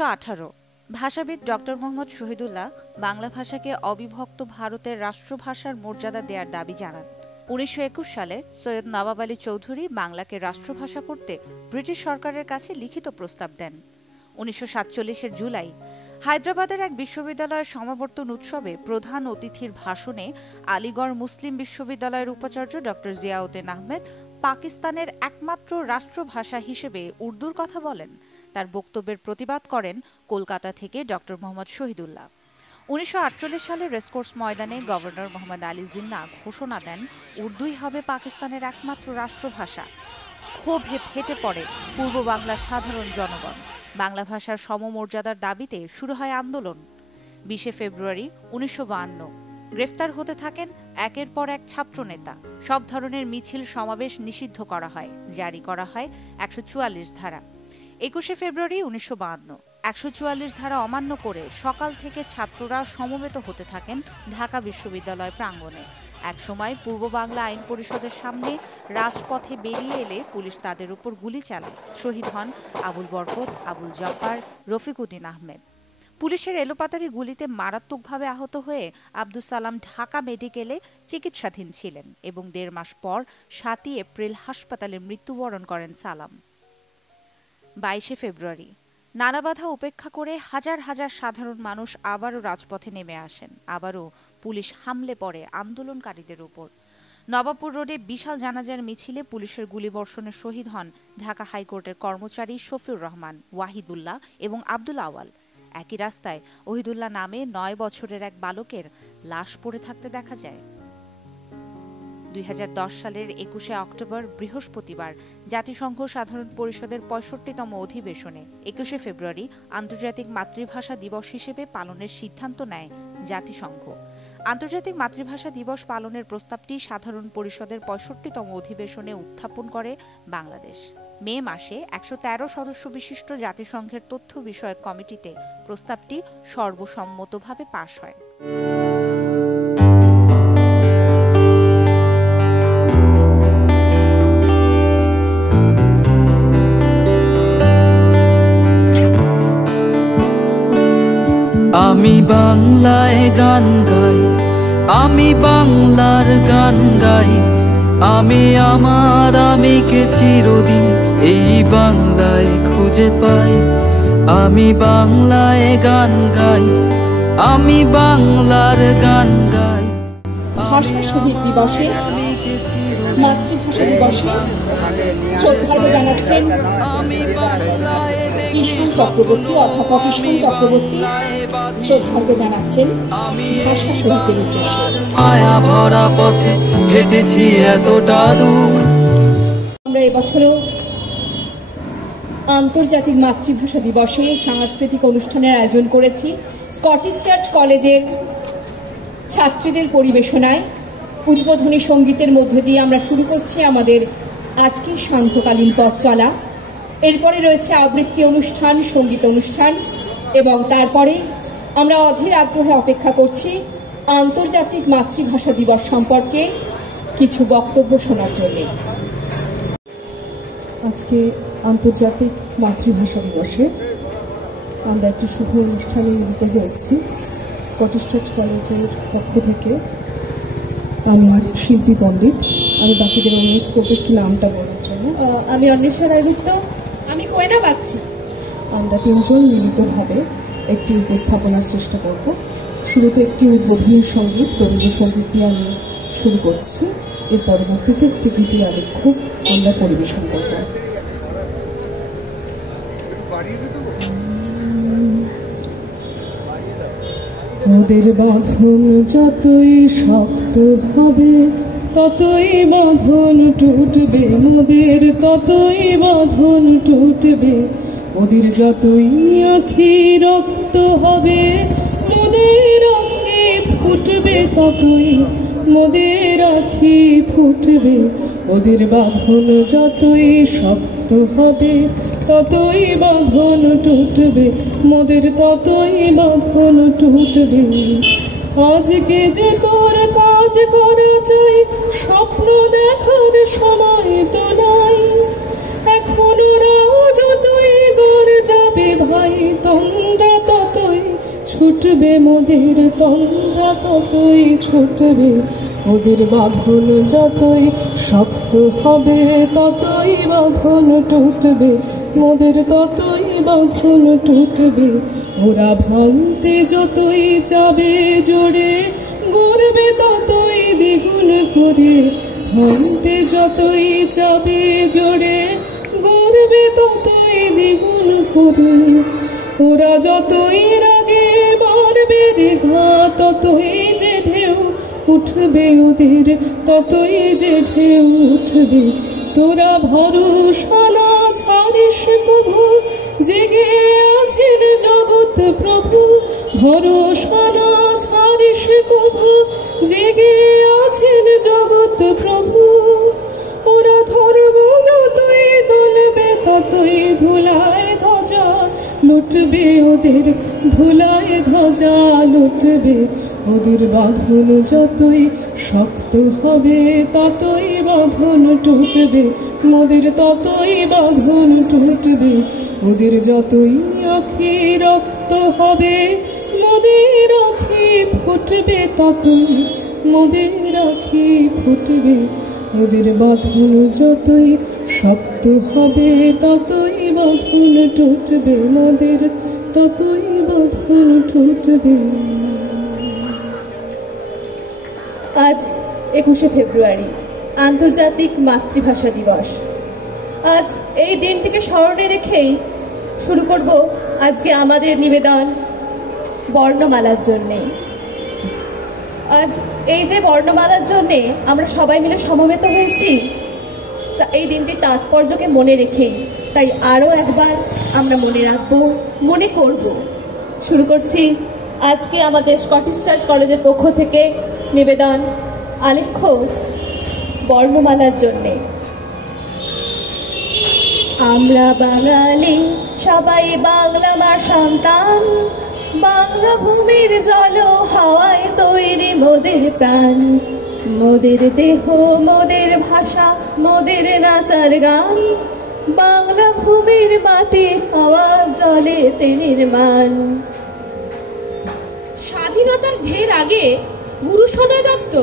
1918 ভাষাবিদ doctor Mohammad Shahidullah Bangla ভাষাকে অবিভক্ত ভারতের রাষ্ট্রভাষার মর্যাদা দেওয়ার দাবি জানান। 1921 সালে সৈয়দ নবাব আলী চৌধুরী বাংলাকে রাষ্ট্রভাষা করতে ব্রিটিশ সরকারের কাছে লিখিত প্রস্তাব দেন। 1947 জুলাই হায়দ্রাবাদের এক বিশ্ববিদ্যালয়ের সমাবর্তন উৎসবে প্রধান অতিথির ভাষণে আলিগড় মুসলিম বিশ্ববিদ্যালয়ের উপাচার্য ডক্টর জিয়াউদ্দিন আহমেদ পাকিস্তানের একমাত্র রাষ্ট্রভাষা হিসেবে উর্দুর কথা বলেন। তার বক্তব্যের প্রতিবাদ করেন কলকাতা থেকে ডক্টর মোহাম্মদ শহীদুল্লাহ। 1948 সালে রেসকোর্স ময়দানে গভর্নর মোহাম্মদ আলী জিন্নাহ ঘোষণা দেন উর্দুই হবে পাকিস্তানের একমাত্র রাষ্ট্রভাষা। ক্ষোভে ফেটে পড়ে পূর্ব বাংলার সাধারণ জনগণ। বাংলা ভাষার সমমর্যাদার দাবিতে শুরু হয় আন্দোলন। 20 ফেব্রুয়ারি 1952 গ্রেফতার হতে থাকেন একের পর এক ছাত্রনেতা। সব ধরনের মিছিল সমাবেশ নিষিদ্ধ করা হয়, জারি করা হয় 144 ধারা। 21 ফেব্রুয়ারি 1952 144 ধারা অমান্য করে সকাল থেকে ছাত্ররা সমবেত হতে থাকেন ঢাকা বিশ্ববিদ্যালয় প্রাঙ্গণে। একসময় পূর্ব বাংলা আইন পরিষদের সামনে রাজপথে বেরিয়ে এলে পুলিশ তাদের উপর গুলি চালায়। শহীদ হন আবুল বরকত, আবুল জব্বার, রফিকুদ্দিন আহমেদ। পুলিশের এলোপাতারি গুলিতে মারাত্মকভাবে আহত হয়ে আব্দুস সালাম ঢাকা মেডিকেলে চিকিৎসাধীন ছিলেন এবং 1.5 মাস পর 7 এপ্রিল হাসপাতালে মৃত্যুবরণ করেন সালাম। 22 ফেব্রুয়ারি নানা বাধা উপেক্ষা করে হাজার হাজার সাধারণ মানুষ আবারও রাজপথে নেমে আসেন। আবারও পুলিশ হামলে পড়ে আন্দোলনকারীদের উপর। নবাবপুর রোডে বিশাল জানাজার মিছিলে পুলিশের গুলিবর্ষণে শহীদ হন ঢাকা হাইকোর্টের কর্মচারী শফিউর রহমান, ওয়াহিদুল্লাহ এবং আব্দুল আওয়াল। একই রাস্তায় ওহিদুল্লাহ নামে 9 বছরের এক বালকের লাশ পড়ে থাকতে দেখা যায়। 2010 সালের 21 অক্টোবর বৃহস্পতিবার জাতিসংঘ সাধারণ পরিষদের 65তম অধিবেশনে 21 ফেব্রুয়ারি আন্তর্জাতিক মাতৃভাষা দিবস হিসেবে পালনের সিদ্ধান্ত নেয় জাতিসংঘ। আন্তর্জাতিক মাতৃভাষা দিবস পালনের প্রস্তাবটি সাধারণ পরিষদের 65তম অধিবেশনে উত্থাপন করে বাংলাদেশ। মে মাসে 113 সদস্য বিশিষ্ট জাতিসংঘের তথ্য বিষয়ক কমিটিতে প্রস্তাবটি সর্বসম্মতভাবে পাশ হয়। আমি বাংলায় গান গাই, আমি বাংলার গান গাই, আমি আমার আমিকে চিরদিন এই বাংলায় খুঁজে পাই। আমি বাংলায় গান গাই, আমি বাংলার গান গাই। ভাষা শহীদ দিবসে, মাতৃভাষা দিবসে শ্রদ্ধার্ঘ্য জানাচ্ছেন ঈশান চক্রবর্তী, অধ্যাপক ঈশান চক্রবর্তী শ্রদ্ধার্ঘ্য জানাচ্ছেন ভাষা শহীদদের উদ্দেশ্যে। মায়া ভরা পথে হেঁটেছি এতটা দূর। আমরা এবছরও আন্তর্জাতিক মাতৃভাষা দিবসে সাংস্কৃতিক অনুষ্ঠানের আয়োজন করেছি। স্কটিশ চার্চ কলেজের ছাত্রীদের পরিবেশনায় উদ্বোধনী সঙ্গীতের মধ্য দিয়ে আমরা শুরু করছি আমাদের আজকের সান্ধ্যকালীন পথ চলা। এরপরে রয়েছে আবৃত্তি অনুষ্ঠান, সঙ্গীত অনুষ্ঠান এবং তারপরে আমরা অধীর আগ্রহে অপেক্ষা করছি আন্তর্জাতিক মাতৃভাষা দিবস সম্পর্কে কিছু বক্তব্য শোনার জন্য। আজকে আন্তর্জাতিক মাতৃভাষা দিবসে আমরা একটি শুভ অনুষ্ঠানে মিলিত হয়েছি। স্কটিশ চার্চ কলেজের পক্ষ থেকে আমি শিল্পী পণ্ডিত, আমি বাকিদের অনুরোধ করবো একটু নামটা বলার জন্য। আমি অন্বেষা রায়গুপ্ত, আমি কোয়েনা বাগচি। আমরা 3 জন মিলিতভাবে একটি উপস্থাপনার চেষ্টা করব। শুরুতে একটি উদ্বোধনী সঙ্গীত, রবীন্দ্রসঙ্গীত দিয়ে আমি শুরু করছি। এর পরবর্তীতে একটি গীতি আলেখ্য আমরা পরিবেশন করব। মোদের বাঁধন যতই শক্ত হবে ততই বাঁধন টুটবে, মোদের ততই বাঁধন টুটবে। ওদের যতই আখি রক্ত হবে মোদের আখি ফুটবে, ততই মোদের আখি ফুটবে। ওদের বাঁধন যতই শক্ত হবে ততই বাঁধন টুটবে, মোদের ততই বাঁধন টুটবে। আজকে যে তোর কাজ করে চাই, স্বপ্ন দেখার সময় তো নাই। এখন ওরা যতই গড়ে যাবে ভাই তঙ্গ ছুটবে মোদের তন্দ্রা ততই ছুটবে, ওদের বাঁধন যতই শক্ত হবে ততই বাঁধন টুটবে, মোদের ততই বাঁধন টুটবে। ওরা ভাঙতে যতই যাবে জোরে, গড়বে ততই দ্বিগুণ করে, ভাঙতে যতই যাবে জোরে, গড়বে ততই দ্বিগুণ করে। ওরা যতই রাগে মারবে রে ঘা, ততই যে ঢেউ উঠবে ওদের, ততই যে ঢেউ উঠবে। তোরা ভরসা না ছাড়িস কভু, জেগে আছেন জগৎ প্রভু। ভরসা না ছাড়িস কভু, জেগে আছেন জগৎ প্রভু। ওরা ধর্ম যতই তুলবে ততই ধুলায় ধ্বজা লুটবে ওদের, ধুলায় ধ্বজা লুটবে। ওদের বাঁধন যতই শক্ত হবে ততই বাঁধন টুটবে, মোদের ততই বাঁধন টুটবে। ওদের যতই আখি রক্ত হবে মোদের আখি ফুটবে ততই, মোদের আখি ফুটবে। ওদের বাঁধন যতই শক্ত হবে ততই বাঁধন টুটবে, মোদের ততই বাঁধন টুটবে। আজ 21শে ফেব্রুয়ারি আন্তর্জাতিক মাতৃভাষা দিবস। আজ এই দিনটিকে স্মরণে রেখেই শুরু করব আজকে আমাদের নিবেদন বর্ণমালার জন্যে। আজ এই যে বর্ণমালার জন্যে আমরা সবাই মিলে সমবেত হয়েছি, তা এই দিনটির তাৎপর্যকে মনে রেখেই তাই আরও একবার আমরা মনে রাখবো, মনে করব। শুরু করছি আজকে আমাদের স্কটিশ চার্চ কলেজের পক্ষ থেকে নিবেদন আলেখ্য বর্ণমালার জন্যে। আমরা বাঙালি সবাই বাংলা মার সন্তান, বাংলা ভূমির জল হাওয়ায় তৈরি মোদের প্রাণ। মোদের দেহ মোদের ভাষা মোদের নাচার গান, বাংলা ভূমির মাটি হাওয়া জলে নির্মাণ। স্বাধীনতার ঢের আগে গুরু সদয় দত্ত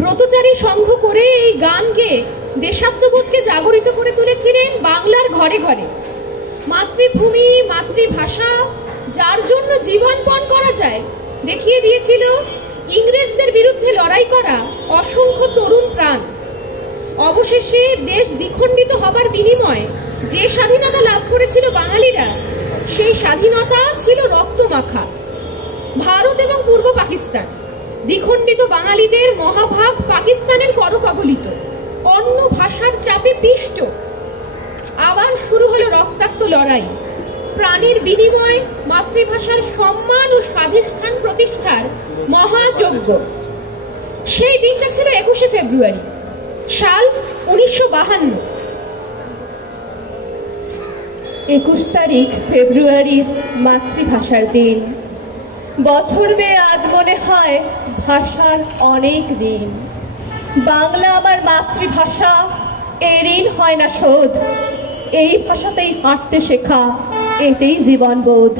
ব্রতচারী সংঘ করে এই গান গেয়ে দেশাত্মবোধকে জাগরিত করে তুলেছিলেন বাংলার ঘরে ঘরে। মাতৃভূমি মাতৃভাষা যার জন্য জীবনপণ করা যায় দেখিয়ে দিয়েছিল ইংরেজদের বিরুদ্ধে লড়াই করা অসংখ্য তরুণ প্রাণ। অবশেষে দেশ দ্বিখণ্ডিত হবার বিনিময়ে যে স্বাধীনতা লাভ করেছিল বাঙালিরা, সেই স্বাধীনতা ছিল রক্তমাখা। ভারত এবং পূর্ব পাকিস্তান দ্বিখণ্ডিত বাঙালিদের মহাভাগ পাকিস্তানের করকবলিত, অন্য ভাষার চাপে পিষ্ট। আবার শুরু হলো রক্তাক্ত লড়াই, প্রাণের বিনিময়ে মাতৃভাষার সম্মান ও স্বাধিষ্ঠান প্রতিষ্ঠার মহাযজ্ঞ। সেই দিনটা ছিল 21শে ফেব্রুয়ারি সাল 1952। 21 তারিখ ফেব্রুয়ারির মাতৃভাষার দিন। বছর বেয়ে আজ মনে হয় ভাষার অনেক ঋণ। বাংলা আমার মাতৃভাষা, এ ঋণ হয় না শোধ। এই ভাষাতেই হাঁটতে শেখা, এতেই জীবনবোধ।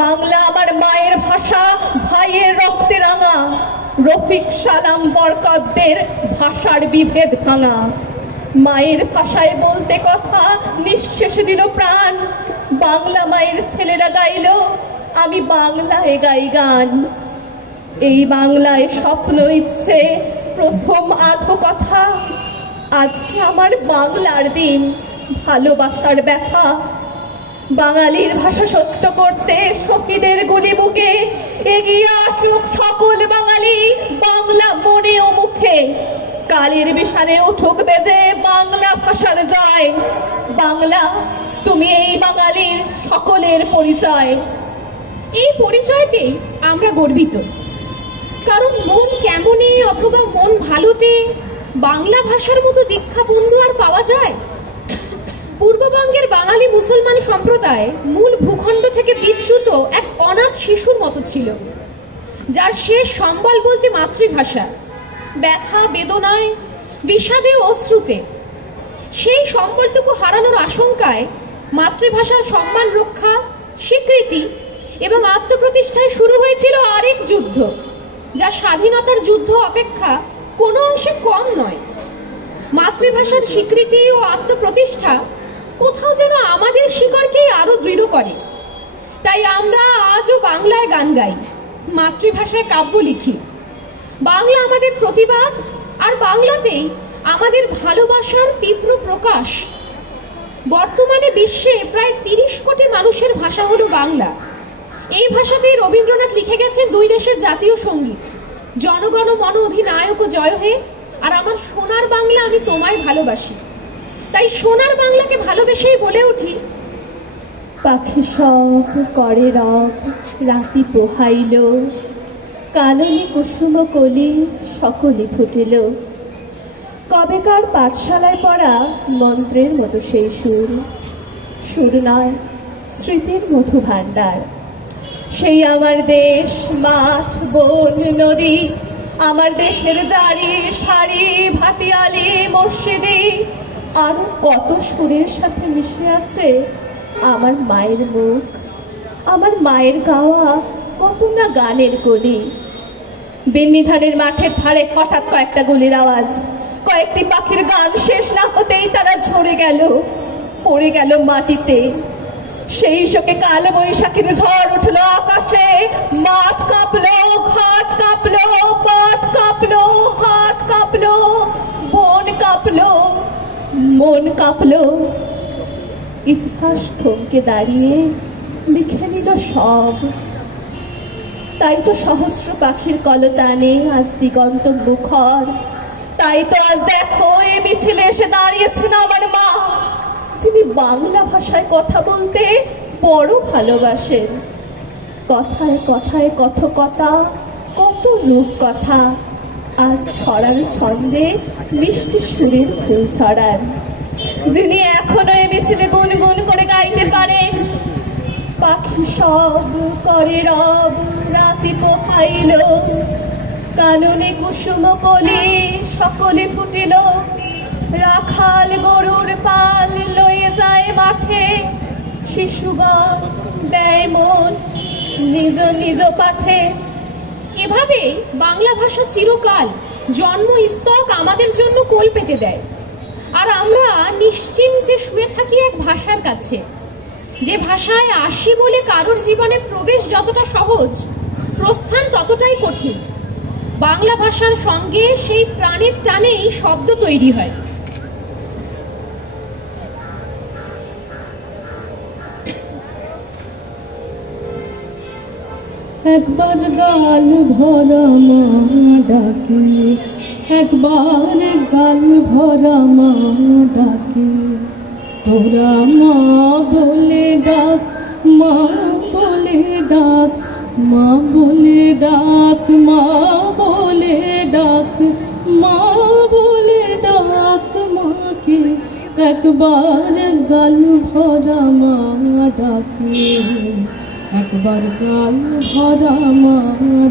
বাংলা আমার মায়ের ভাষা, ভাইয়ের রক্তে রাঙা। রফিক সালাম বরকতদের ভাষার বিভেদ ভাঙা। মায়ের ভাষায় বলতে কথা নিঃশেষে দিল প্রাণ। বাংলা মায়ের ছেলেরা গাইল, আমি বাংলায় গাই গান। এই বাংলায় স্বপ্ন ইচ্ছে প্রথম আধো কথা। আজকে আমার বাংলার দিন, ভালোবাসার ব্যথা। বাঙালির ভাষা সত্য করতে শহীদের গুলি বুকে এগিয়ে আসুক সকল বাঙালি, বাংলা মনে ও মুখে। কালের বিষাণে উঠুক বেজে বাংলা ভাষার জয়। বাংলা তুমি এই বাঙালির সকলের পরিচয়। এই পরিচয়তেই আমরা গর্বিত, কারণ মন কেমনে অথবা মন ভালোতে বাংলা ভাষার মতো দীক্ষা বন্ধু আর পাওয়া যায়? পূর্ববঙ্গের বাঙালি মুসলমান সম্প্রদায় মূল ভূখণ্ড থেকে বিচ্যুত এক অনাথ শিশুর মতো ছিল, যার শেষ সম্বল বলতে মাতৃভাষা। ব্যথা বেদনায় বিষাদে ও অশ্রুতে সেই সম্বলটুকু হারানোর আশঙ্কায় মাতৃভাষার সম্মান রক্ষা, স্বীকৃতি এবং আত্মপ্রতিষ্ঠায় শুরু হয়েছিল আরেক যুদ্ধ, যা স্বাধীনতার যুদ্ধ অপেক্ষা কোনো অংশে কম নয়। মাতৃভাষার স্বীকৃতি ও আত্মপ্রতিষ্ঠা কোথাও যেন আমাদের শিকড়কেই আরো দৃঢ় করে। তাই আমরা আজও বাংলায় গান গাই, মাতৃভাষায় কাব্য লিখি। বাংলা আমাদের প্রতিবাদ, আর বাংলাতেই আমাদের ভালোবাসার তীব্র প্রকাশ। বর্তমানে বিশ্বে প্রায় 30 কোটি মানুষের ভাষা হলো বাংলা। এই ভাষাতেই রবীন্দ্রনাথ লিখে গেছেন 2 দেশের জাতীয় সঙ্গীত, জনগণ মন অধিনায়ক জয় হে, আর আমার সোনার বাংলা আমি তোমায় ভালোবাসি। তাই সোনার বাংলাকে ভালোবেসেই বলে উঠি, পাখি সব করে রব রাতি পোহাইল, কাননে কুসুম কলি সকলে ফুটিল। কবেকার পাঠশালায় পড়া মন্ত্রের মতো সেই সুর, সুর নয় স্মৃতির মধু ভাণ্ডার। সেই আমার দেশ, মাঠ, বন, নদী, আমার দেশের জারি শাড়ি, ভাটিয়ালি, মসজিদি, আরো কত সুরের সাথে মিশে আছে আমার মায়ের মুখ, আমার মায়ের গাওয়া কত না গানের কলি। বিন্নি ধানের মাঠের ধারে হঠাৎ কয়েকটা গুলির আওয়াজ, কয়েকটি পাখির গান শেষ না হতেই তারা ঝরে গেল, পড়ে গেল মাটিতে। সেই শোকে কাল বৈশাখীর ঝড় উঠলো আকাশে, মাঠ কাঁপলো, ঘাট কাঁপলো, পাট কাঁপলো, হাট কাঁপলো, বন কাঁপলো, মন কাঁপলো। ইতিহাস থমকে দাঁড়িয়ে লিখে নিল সব। তাই তো সহস্র পাখির কলতানে আজ দিগন্ত মুখর। তাই তো আজ দেখো এ মিছিলে এসে দাঁড়িয়েছেন আমার মা, যিনি বাংলা ভাষায় কথা বলতে বড় ভালোবাসেন। কথায় কথায় কথকতা, কত রূপ কথা, আর ছড়ার ছন্দে মিষ্টি সুরের ফুল ছড়ান, যিনি এখনো এ মিছিলে গুনগুন করে গাইতে পারেন, পাখি সব করে রব রাতি পোহাইল, কাননে কুসুম কলি সকলে ফুটিল। রাখাল গরুর পাল লয়ে যায় মাঠে, শিশুগণ দেয় মন নিজ নিজ পাঠে। এভাবে বাংলা ভাষা চিরকাল জন্মস্তক আমাদের জন্য কোল পেতে দেয়, আর আমরা নিশ্চিন্তে শুয়ে থাকি এক ভাষার কাছে, যে ভাষায় আসি বলে কারোর জীবনে প্রবেশ যতটা সহজ, প্রস্থান ততটাই কঠিন। বাংলা ভাষার সঙ্গে সেই প্রাণের টানেই শব্দ তৈরি হয়। একবার গাল ভরা মা ডাকে, একবার গাল ভরা মা ডাকে, তোরা মা বলে ডাক, মা বলে ডাক, মা বলে ডাক, মা বলে ডাক, মা বলে ডাক মাকে। একবার গাল ভরা মা ডাকে, একবার গাল ভরা মা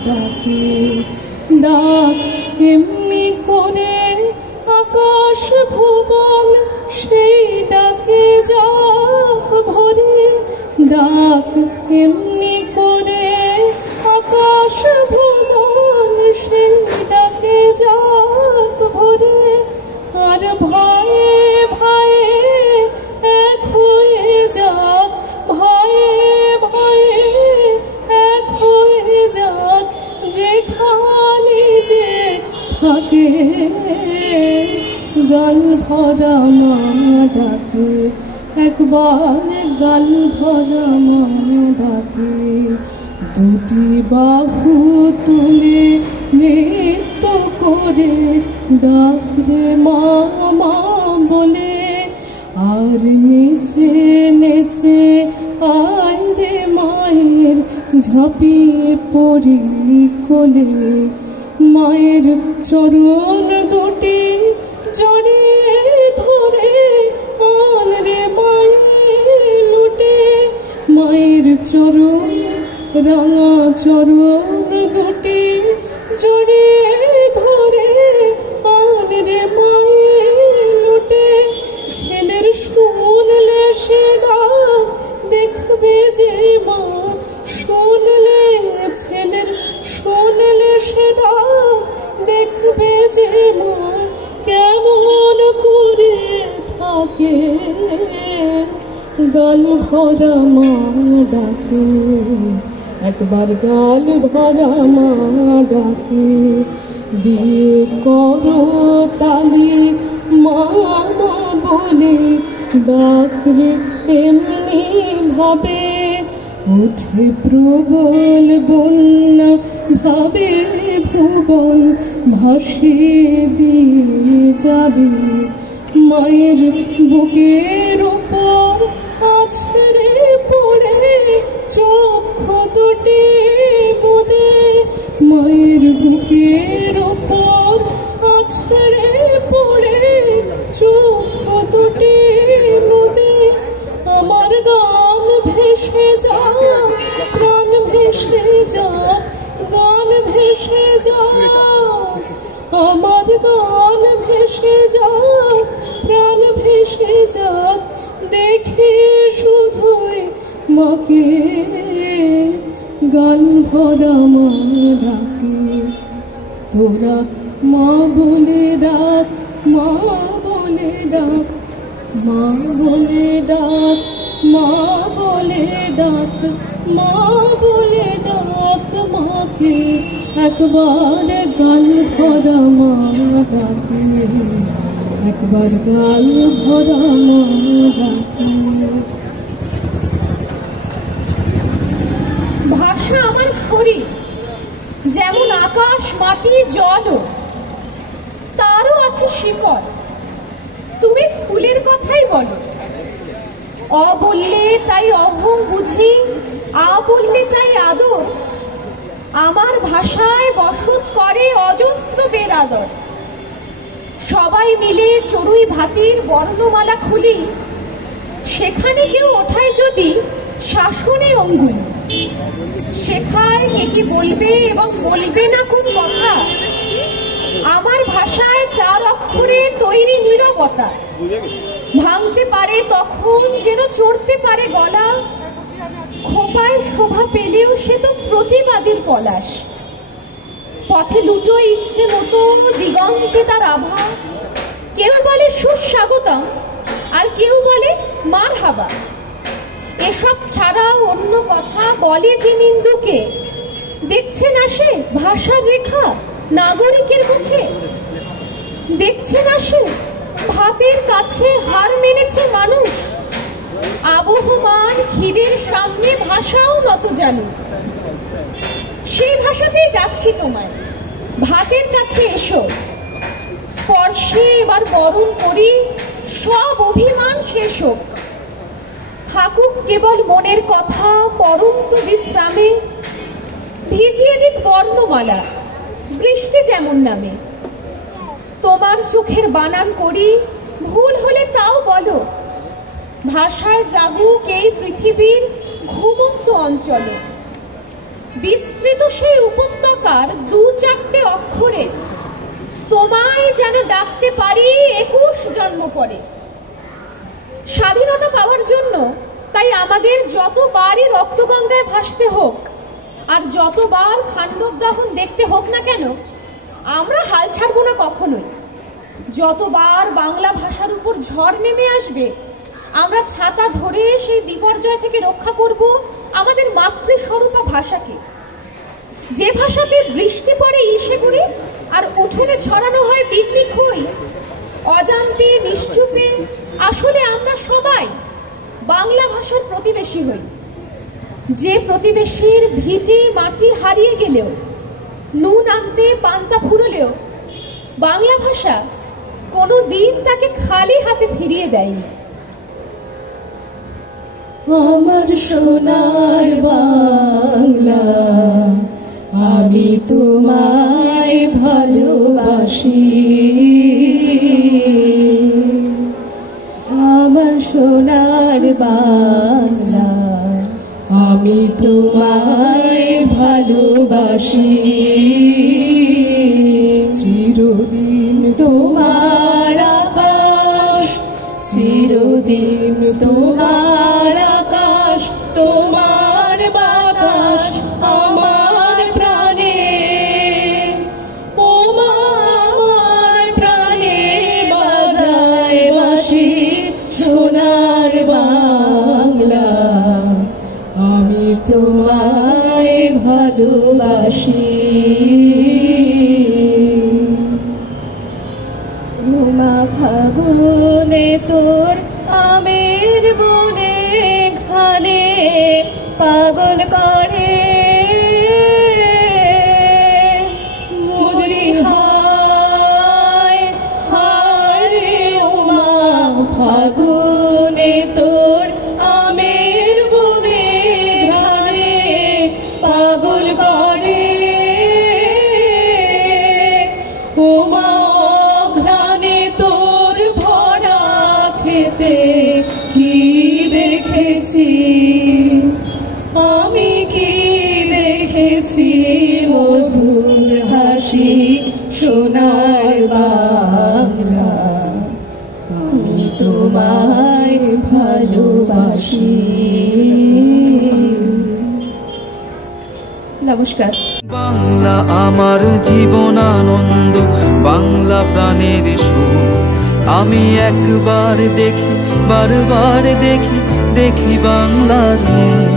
ডাকে। ডাক এমনি করে আকাশ ভুবন সেই ডাকে যাক ভরে, ডাক এমনি করে আকাশ ভুবন সেই ডাকে যাক ভরে। আর ভয়ে ভয়ে এক হয়ে যাক, ভয়ে ভয়ে এক হয়ে যাক, যেখানে যে থাকে গাল ভরা মা ডাকে, একবার গাল ভরা মা ডাকে। দুটি বাহু তুলে নৃত্য করে ডাক রে মা মা বলে, আর নেচে নেচে আয় রে মায়ের ঝাঁপিয়ে পড়ি কোলে। মায়ের চরণ দুটি জড়িয়ে ধরে আন রে মায়ের লুটে, মায়ের চরণ রাঙা চরণ দুটি জড়িয়ে ধরে আন রে মায়ের লুটে। ছেলের শুনলে সে ডাক দেখবে যে মা ডাকে, গাল ভরা মা ডাকে, একবার গাল ভরা মা ডাকে, দিয়ে করো তালি মা মা বলে ডাকরে এমনি ভাবে, উঠে প্রবল বন্যা ভাবে ভুবন ভাসিয়ে দিয়ে যাবে, মায়ের বুকের উপর আছড়ে পড়ে চক্ষু দুটি বুদে, মায়ের বুকের উপর আছড়ে পড়ে চক্ষু দুটি বুদে, আমার গান ভেসে যা, গান ভেসে যা, গান ভেসে যা, আমার গান ভেসে যা, প্রাণ ভেসে যা, দেখি শুধুই মাকে, গান ভরা মা ডাকে, তোরা মা বলে ডাক, মা বলে ডাক, মা বলে ডাক, মা বলে ডাক, মা বলে ডাক মাকে, একবার গাল ভরা মা ডাকে, একবার গাল ভরা মা ডাকে। ভাষা আমার শরীর, যেমন আকাশ মাটি জল, তারও আছে শিকড়। তুমি ফুলের কথাই বলো, অ বললে তাই অহং বুঝি, আ বললে তাই আদর। আমার ভাষায় বসত করে অজস্র বেরাদর। সবাই মিলে চড়ুই ভাতির বর্ণমালা খুলি, সেখানে কেউ ওঠায় যদি শাসনে অঙ্গুল, শেখায় কে কি বলবে এবং বলবে না কোন কথা। আমার ভাষায় 4 অক্ষরে তৈরি নীরবতা, ভাঙতে পারে তখন যেন চড়তে পারে গলা, খোপায় শোভা পেলেও সে তো প্রতিবাদীর পলাশ। পথে লুটো ইচ্ছে মতো দিগন্তে তার আভা, কেউ বলে সুস্বাগতম আর কেউ বলে মারহাবা। এসব ছাড়াও অন্য কথা বলে যে নিন্দুকে, দেখছে না সে ভাষার রেখা নাগরিকের মুখে, দেখছে না সে ভাতের কাছে হার মেনেছে মানুষ। আবহমান ক্ষীরের সামনে ভাষাও নত জানো, সেই ভাষাতেই ডাকছি তোমায়, ভাতের কাছে এসো। স্পর্শে এবার বরণ করি সব অভিমান শেষ হোক, থাকুক কেবল মনের কথা পরন্ত বিশ্রামে, ভিজিয়ে দিক বর্ণমালা বৃষ্টি যেমন নামে। তোমার চোখের বানান করি, ভুল হলে তাও বলো, ভাষায় জাগুক এই পৃথিবীর ঘুমন্ত অঞ্চলে। বিস্তৃত সেই উপত্যকার 2-4টে অক্ষরে তোমায় যেন ডাকতে পারি 21 জন্ম পরে। স্বাধীনতা পাওয়ার জন্য তাই আমাদের যতবারই রক্তগঙ্গায় ভাসতে হোক আর যতবার খাণ্ডবদাহন দেখতে হোক না কেন, আমরা হাল ছাড়বো না কখনোই। যতবার বাংলা ভাষার উপর ঝড় নেমে আসবে, আমরা ছাতা ধরে সেই বিপর্যয় থেকে রক্ষা করব আমাদের মাতৃস্বরূপা ভাষাকে। যে ভাষাতে বৃষ্টি পড়ে ইসে করে আর উঠোনে ছড়ানো হয় বিক্রি খই, অজান্তে নিশ্চুপে আসলে আমরা সবাই বাংলা ভাষার প্রতিবেশী হই। যে প্রতিবেশীর ভিটে মাটি হারিয়ে গেলেও, নুন আনতে পান্তা ফুরলেও বাংলা ভাষা কোনো দিন তাকে খালি হাতে ফিরিয়ে দেয়নি। আমার সোনার বাংলা, আমি তোমায় ভালোবাসি, আমার সোনার বাংলা, আমি তোমায় ভালোবাসি। চিরদিন তোমার আকাশ, চিরদিন তোমার আকাশ, তোমার বাতাস আমার প্রাণে, ও মা আমার প্রাণে বাজায় বাঁশি ফাগুনে তোর আমের বনে ঘালে পাগল করে মুরলি হায় হারে ওমা ফাগুনে তোর আমের বনে ঘালে পাগল করে ওমা ঘ্রাণে তোর ভরা খেতে কি দেখেছি আমি কি দেখেছি মধুর হাসি সোনার বাংলা আমি তোমায় ভালোবাসি। নমস্কার। বাংলা আমার জীবন আনন্দ, বাংলা প্রাণের সুর। আমি একবার দেখি বারবার দেখি দেখি বাংলার মুখ।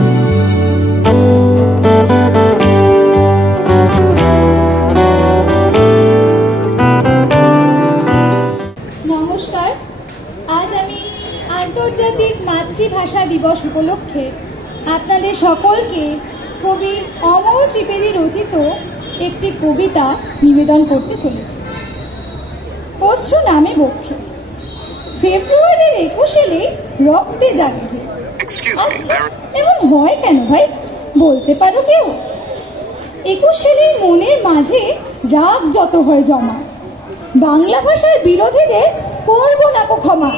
নমস্কার। আজ আমি আন্তর্জাতিক মাতৃভাষা দিবস উপলক্ষে আপনাদের সকলকে কবি অমল ত্রিবেদী রচিত একটি কবিতা নিবেদন করতে চলেছি। অশ্রু নামে বক্ষে ফেব্রুয়ারির 21 রক্তে জাগে। আচ্ছা, এমন হয় কেন ভাই, বলতে পারো কেউ? 21 সালের মনের মাঝে রাগ যত হয় জমা, বাংলা ভাষার বিরোধীদের করব না কো ক্ষমা।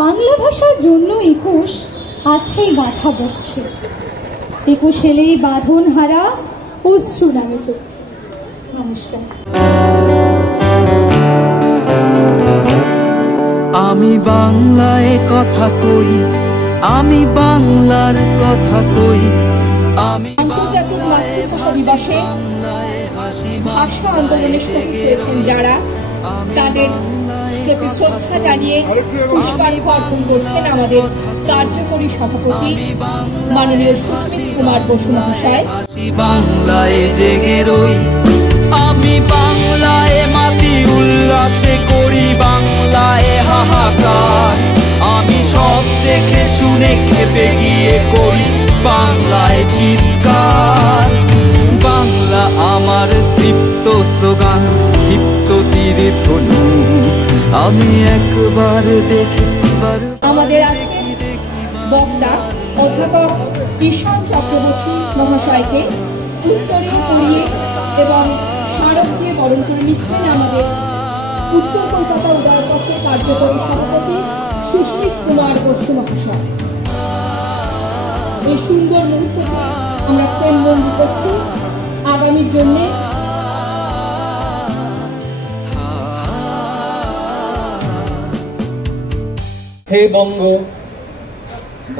বাংলা ভাষার জন্য 21 আছেই মাথা বক্ষে। 21 সালেই বাঁধন হারা অশ্রু নামে চোখে। নমস্কার। আমি বাংলায় কথা কই, আমি বাংলার কথা কই। আমি আন্তর্জাতিক মাতৃভাষা দিবসে ভাষা আন্দোলনে শহীদ হয়েছেন যারা, তাদের প্রতি শ্রদ্ধা জানিয়ে পুষ্পার্ঘ্য অর্পণ করছেন আমাদের কার্যকরী সভাপতি মাননীয় সুস্মিত কুমার বসু মহাশয়। বাংলায় জেগে রই, আমি বাংলায় মাতি উল্লাসে করি বাংলায় হাহাকার। আমি সব দেখে শুনে খেপে গিয়ে করি বাংলায় চিৎকার। বাংলা আমার তৃপ্ত স্লোগান, ক্ষিপ্ত তীর ধনুক। আমি একবার দেখি আমাদের আজকে বক্তা অধ্যাপক ঈশান চক্রবর্তী মহাশয়কে উত্তরীয় পড়িয়ে এবং স্মারক দিয়ে বরণ করে নিচ্ছেন আমাদের উত্তর কলকাতা উদয়পথের কার্যকরী সভাপতি সুস্মিত কুমার বসু মহাশয়। এই সুন্দর মুহূর্তকে আমরা প্রেমবন্দি করছি আগামীর জন্যে। হে বঙ্গ,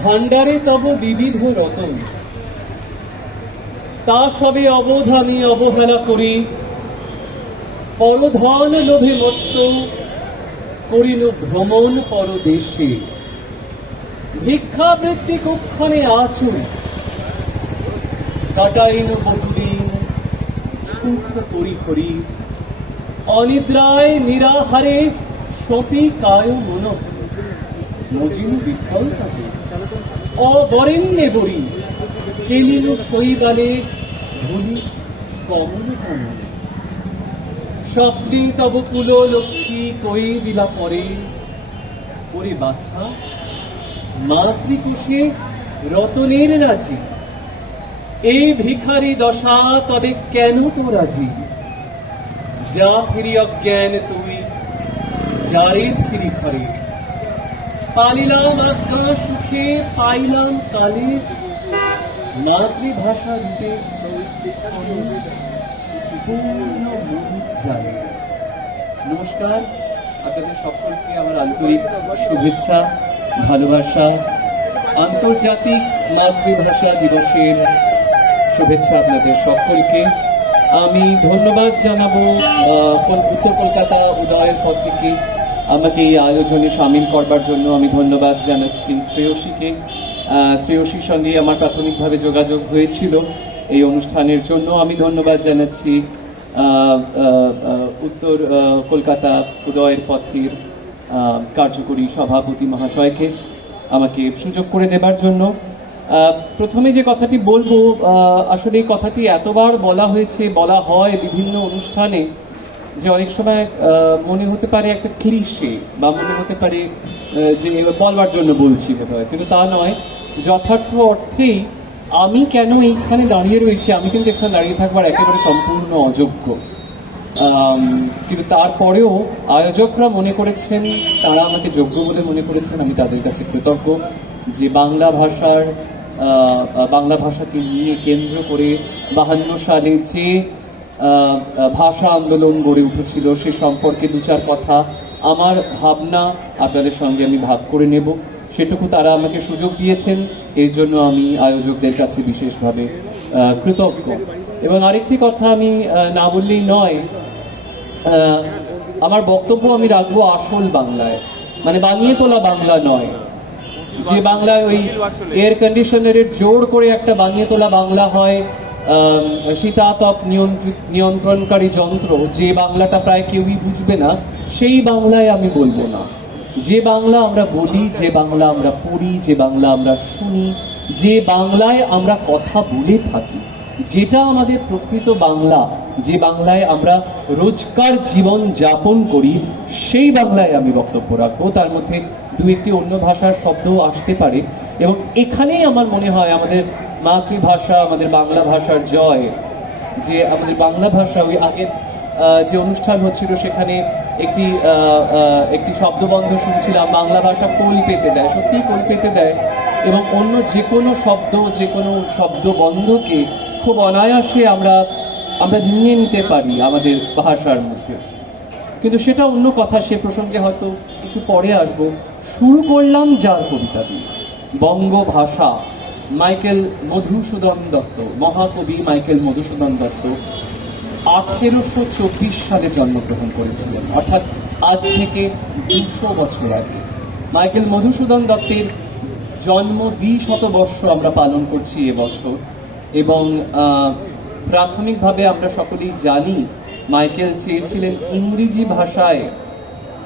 ভাণ্ডারে তব বিবিধ রতন, তা সবে অবোধ আমি অবহেলা করি। পরধন লোভে মত্ত করিল ভ্রমণ পরদেশে। ভিক্ষাবৃত্তি কুক্ষণে আচুর কাটাইল বহুদিন সুখ পরিখরি। অনিদ্রায় নিরাহারে সপি কায় মন মজিনু বিফলতাতে। অবরেণ্যে বরি কেলিল শৈবালে ধুলি কমল কমল। স্বপ্নে তব কুল লক্ষ্মী কই দিলা পরে। ওরে বাছা, মাতৃকুশে রতনের রাজি, এই ভিখারি দশা তবে কেন তোরাজি? যা ফিরি অজ্ঞান তুই, যারের ফিরি ঘরে। পালিলাম আজ্ঞা সুখে, পাইলাম কালে। মাতৃভাষা রূপে পূর্ণ মন জানে। নমস্কার, আপনাদের সকলকে আমার আন্তরিক শুভেচ্ছা, ভালোবাসা। আন্তর্জাতিক মাতৃভাষা দিবসের শুভেচ্ছা আপনাদের সকলকে। আমি ধন্যবাদ জানাবো উত্তর কলকাতা উদয়ের পথে আমাকে এই আয়োজনে সামিল করবার জন্য। আমি ধন্যবাদ জানাচ্ছি শ্রেয়সীকে। শ্রেয়সীর সঙ্গে আমার প্রাথমিকভাবে যোগাযোগ হয়েছিল এই অনুষ্ঠানের জন্য। আমি ধন্যবাদ জানাচ্ছি উত্তর কলকাতা উদয়ের পথের কার্যকরী সভাপতি মহাশয়কে আমাকে সুযোগ করে দেবার জন্য। প্রথমে যে কথাটি বলবো, আসলে এই কথাটি এতবার বলা হয় বিভিন্ন অনুষ্ঠানে যে অনেক সময় মনে হতে পারে একটা ক্লিশে, বা মনে হতে পারে যে বলবার জন্য বলছি, কিন্তু তা নয়। যথার্থ অর্থেই আমি কেন এইখানে দাঁড়িয়ে রয়েছি, আমি কিন্তু এখানে দাঁড়িয়ে থাকবার একেবারে সম্পূর্ণ অযোগ্য, কিন্তু তারপরেও আয়োজকরা মনে করেছেন, তারা আমাকে যোগ্য বলে মনে করেছেন। আমি তাদের কাছে কৃতজ্ঞ যে বাংলা ভাষাকে নিয়ে কেন্দ্র করে 52 সালে যে ভাষা আন্দোলন গড়ে উঠেছিল সে সম্পর্কে দু চার কথা আমার ভাবনা আপনাদের সঙ্গে আমি ভাগ করে নেব, সেটুকু তারা আমাকে সুযোগ দিয়েছেন। এর জন্য আমি আয়োজকদের কাছে বিশেষভাবে কৃতজ্ঞ। এবং আরেকটি কথা আমি না বললেই নয়, আমার বক্তব্য আমি রাখবো আসল বাংলায়, মানে বানিয়ে তোলা বাংলা নয়, যে বাংলায় ওই এয়ার কন্ডিশনারের জোর করে একটা বানিয়ে তোলা বাংলা হয়, শীতাতপ নিয়ন্ত্রণকারী যন্ত্র, যে বাংলাটা প্রায় কেউই বুঝবে না, সেই বাংলায় আমি বলবো না। যে বাংলা আমরা বলি, যে বাংলা আমরা পড়ি, যে বাংলা আমরা শুনি, যে বাংলায় আমরা কথা বলে থাকি, যেটা আমাদের প্রকৃত বাংলা, যে বাংলায় আমরা রোজকার জীবন যাপন করি, সেই বাংলায় আমি বক্তব্য রাখবো। তার মধ্যে দু একটি অন্য ভাষার শব্দ আসতে পারে, এবং এখানেই আমার মনে হয় আমাদের মাতৃভাষা, আমাদের বাংলা ভাষার জয়। যে আমাদের বাংলা ভাষা, ওই আগের যে অনুষ্ঠান হচ্ছিল সেখানে একটি শব্দবন্ধ শুনছিলাম, বাংলা ভাষা কোল পেতে দেয়, সত্যিই কোল পেতে দেয়, এবং অন্য যে কোনো শব্দবন্ধকে খুব অনায়াসে আমরা নিয়ে নিতে পারি আমাদের ভাষার মধ্যে। কিন্তু সেটা অন্য কথা, সে প্রসঙ্গে হয়তো একটু পরে আসবো। শুরু করলাম যার কবিতা দিয়ে, বঙ্গভাষা, মাইকেল মধুসূদন দত্ত, মহাকবি মাইকেল মধুসূদন দত্ত 1824 সালে জন্মগ্রহণ করেছিলেন, অর্থাৎ আজ থেকে 200 বছর আগে। মাইকেল মধুসূদন দত্তের জন্ম 200 বর্ষ আমরা পালন করছি এবছর। এবং প্রাথমিকভাবে আমরা সকলেই জানি মাইকেল চেয়েছিলেন ইংরেজি ভাষায়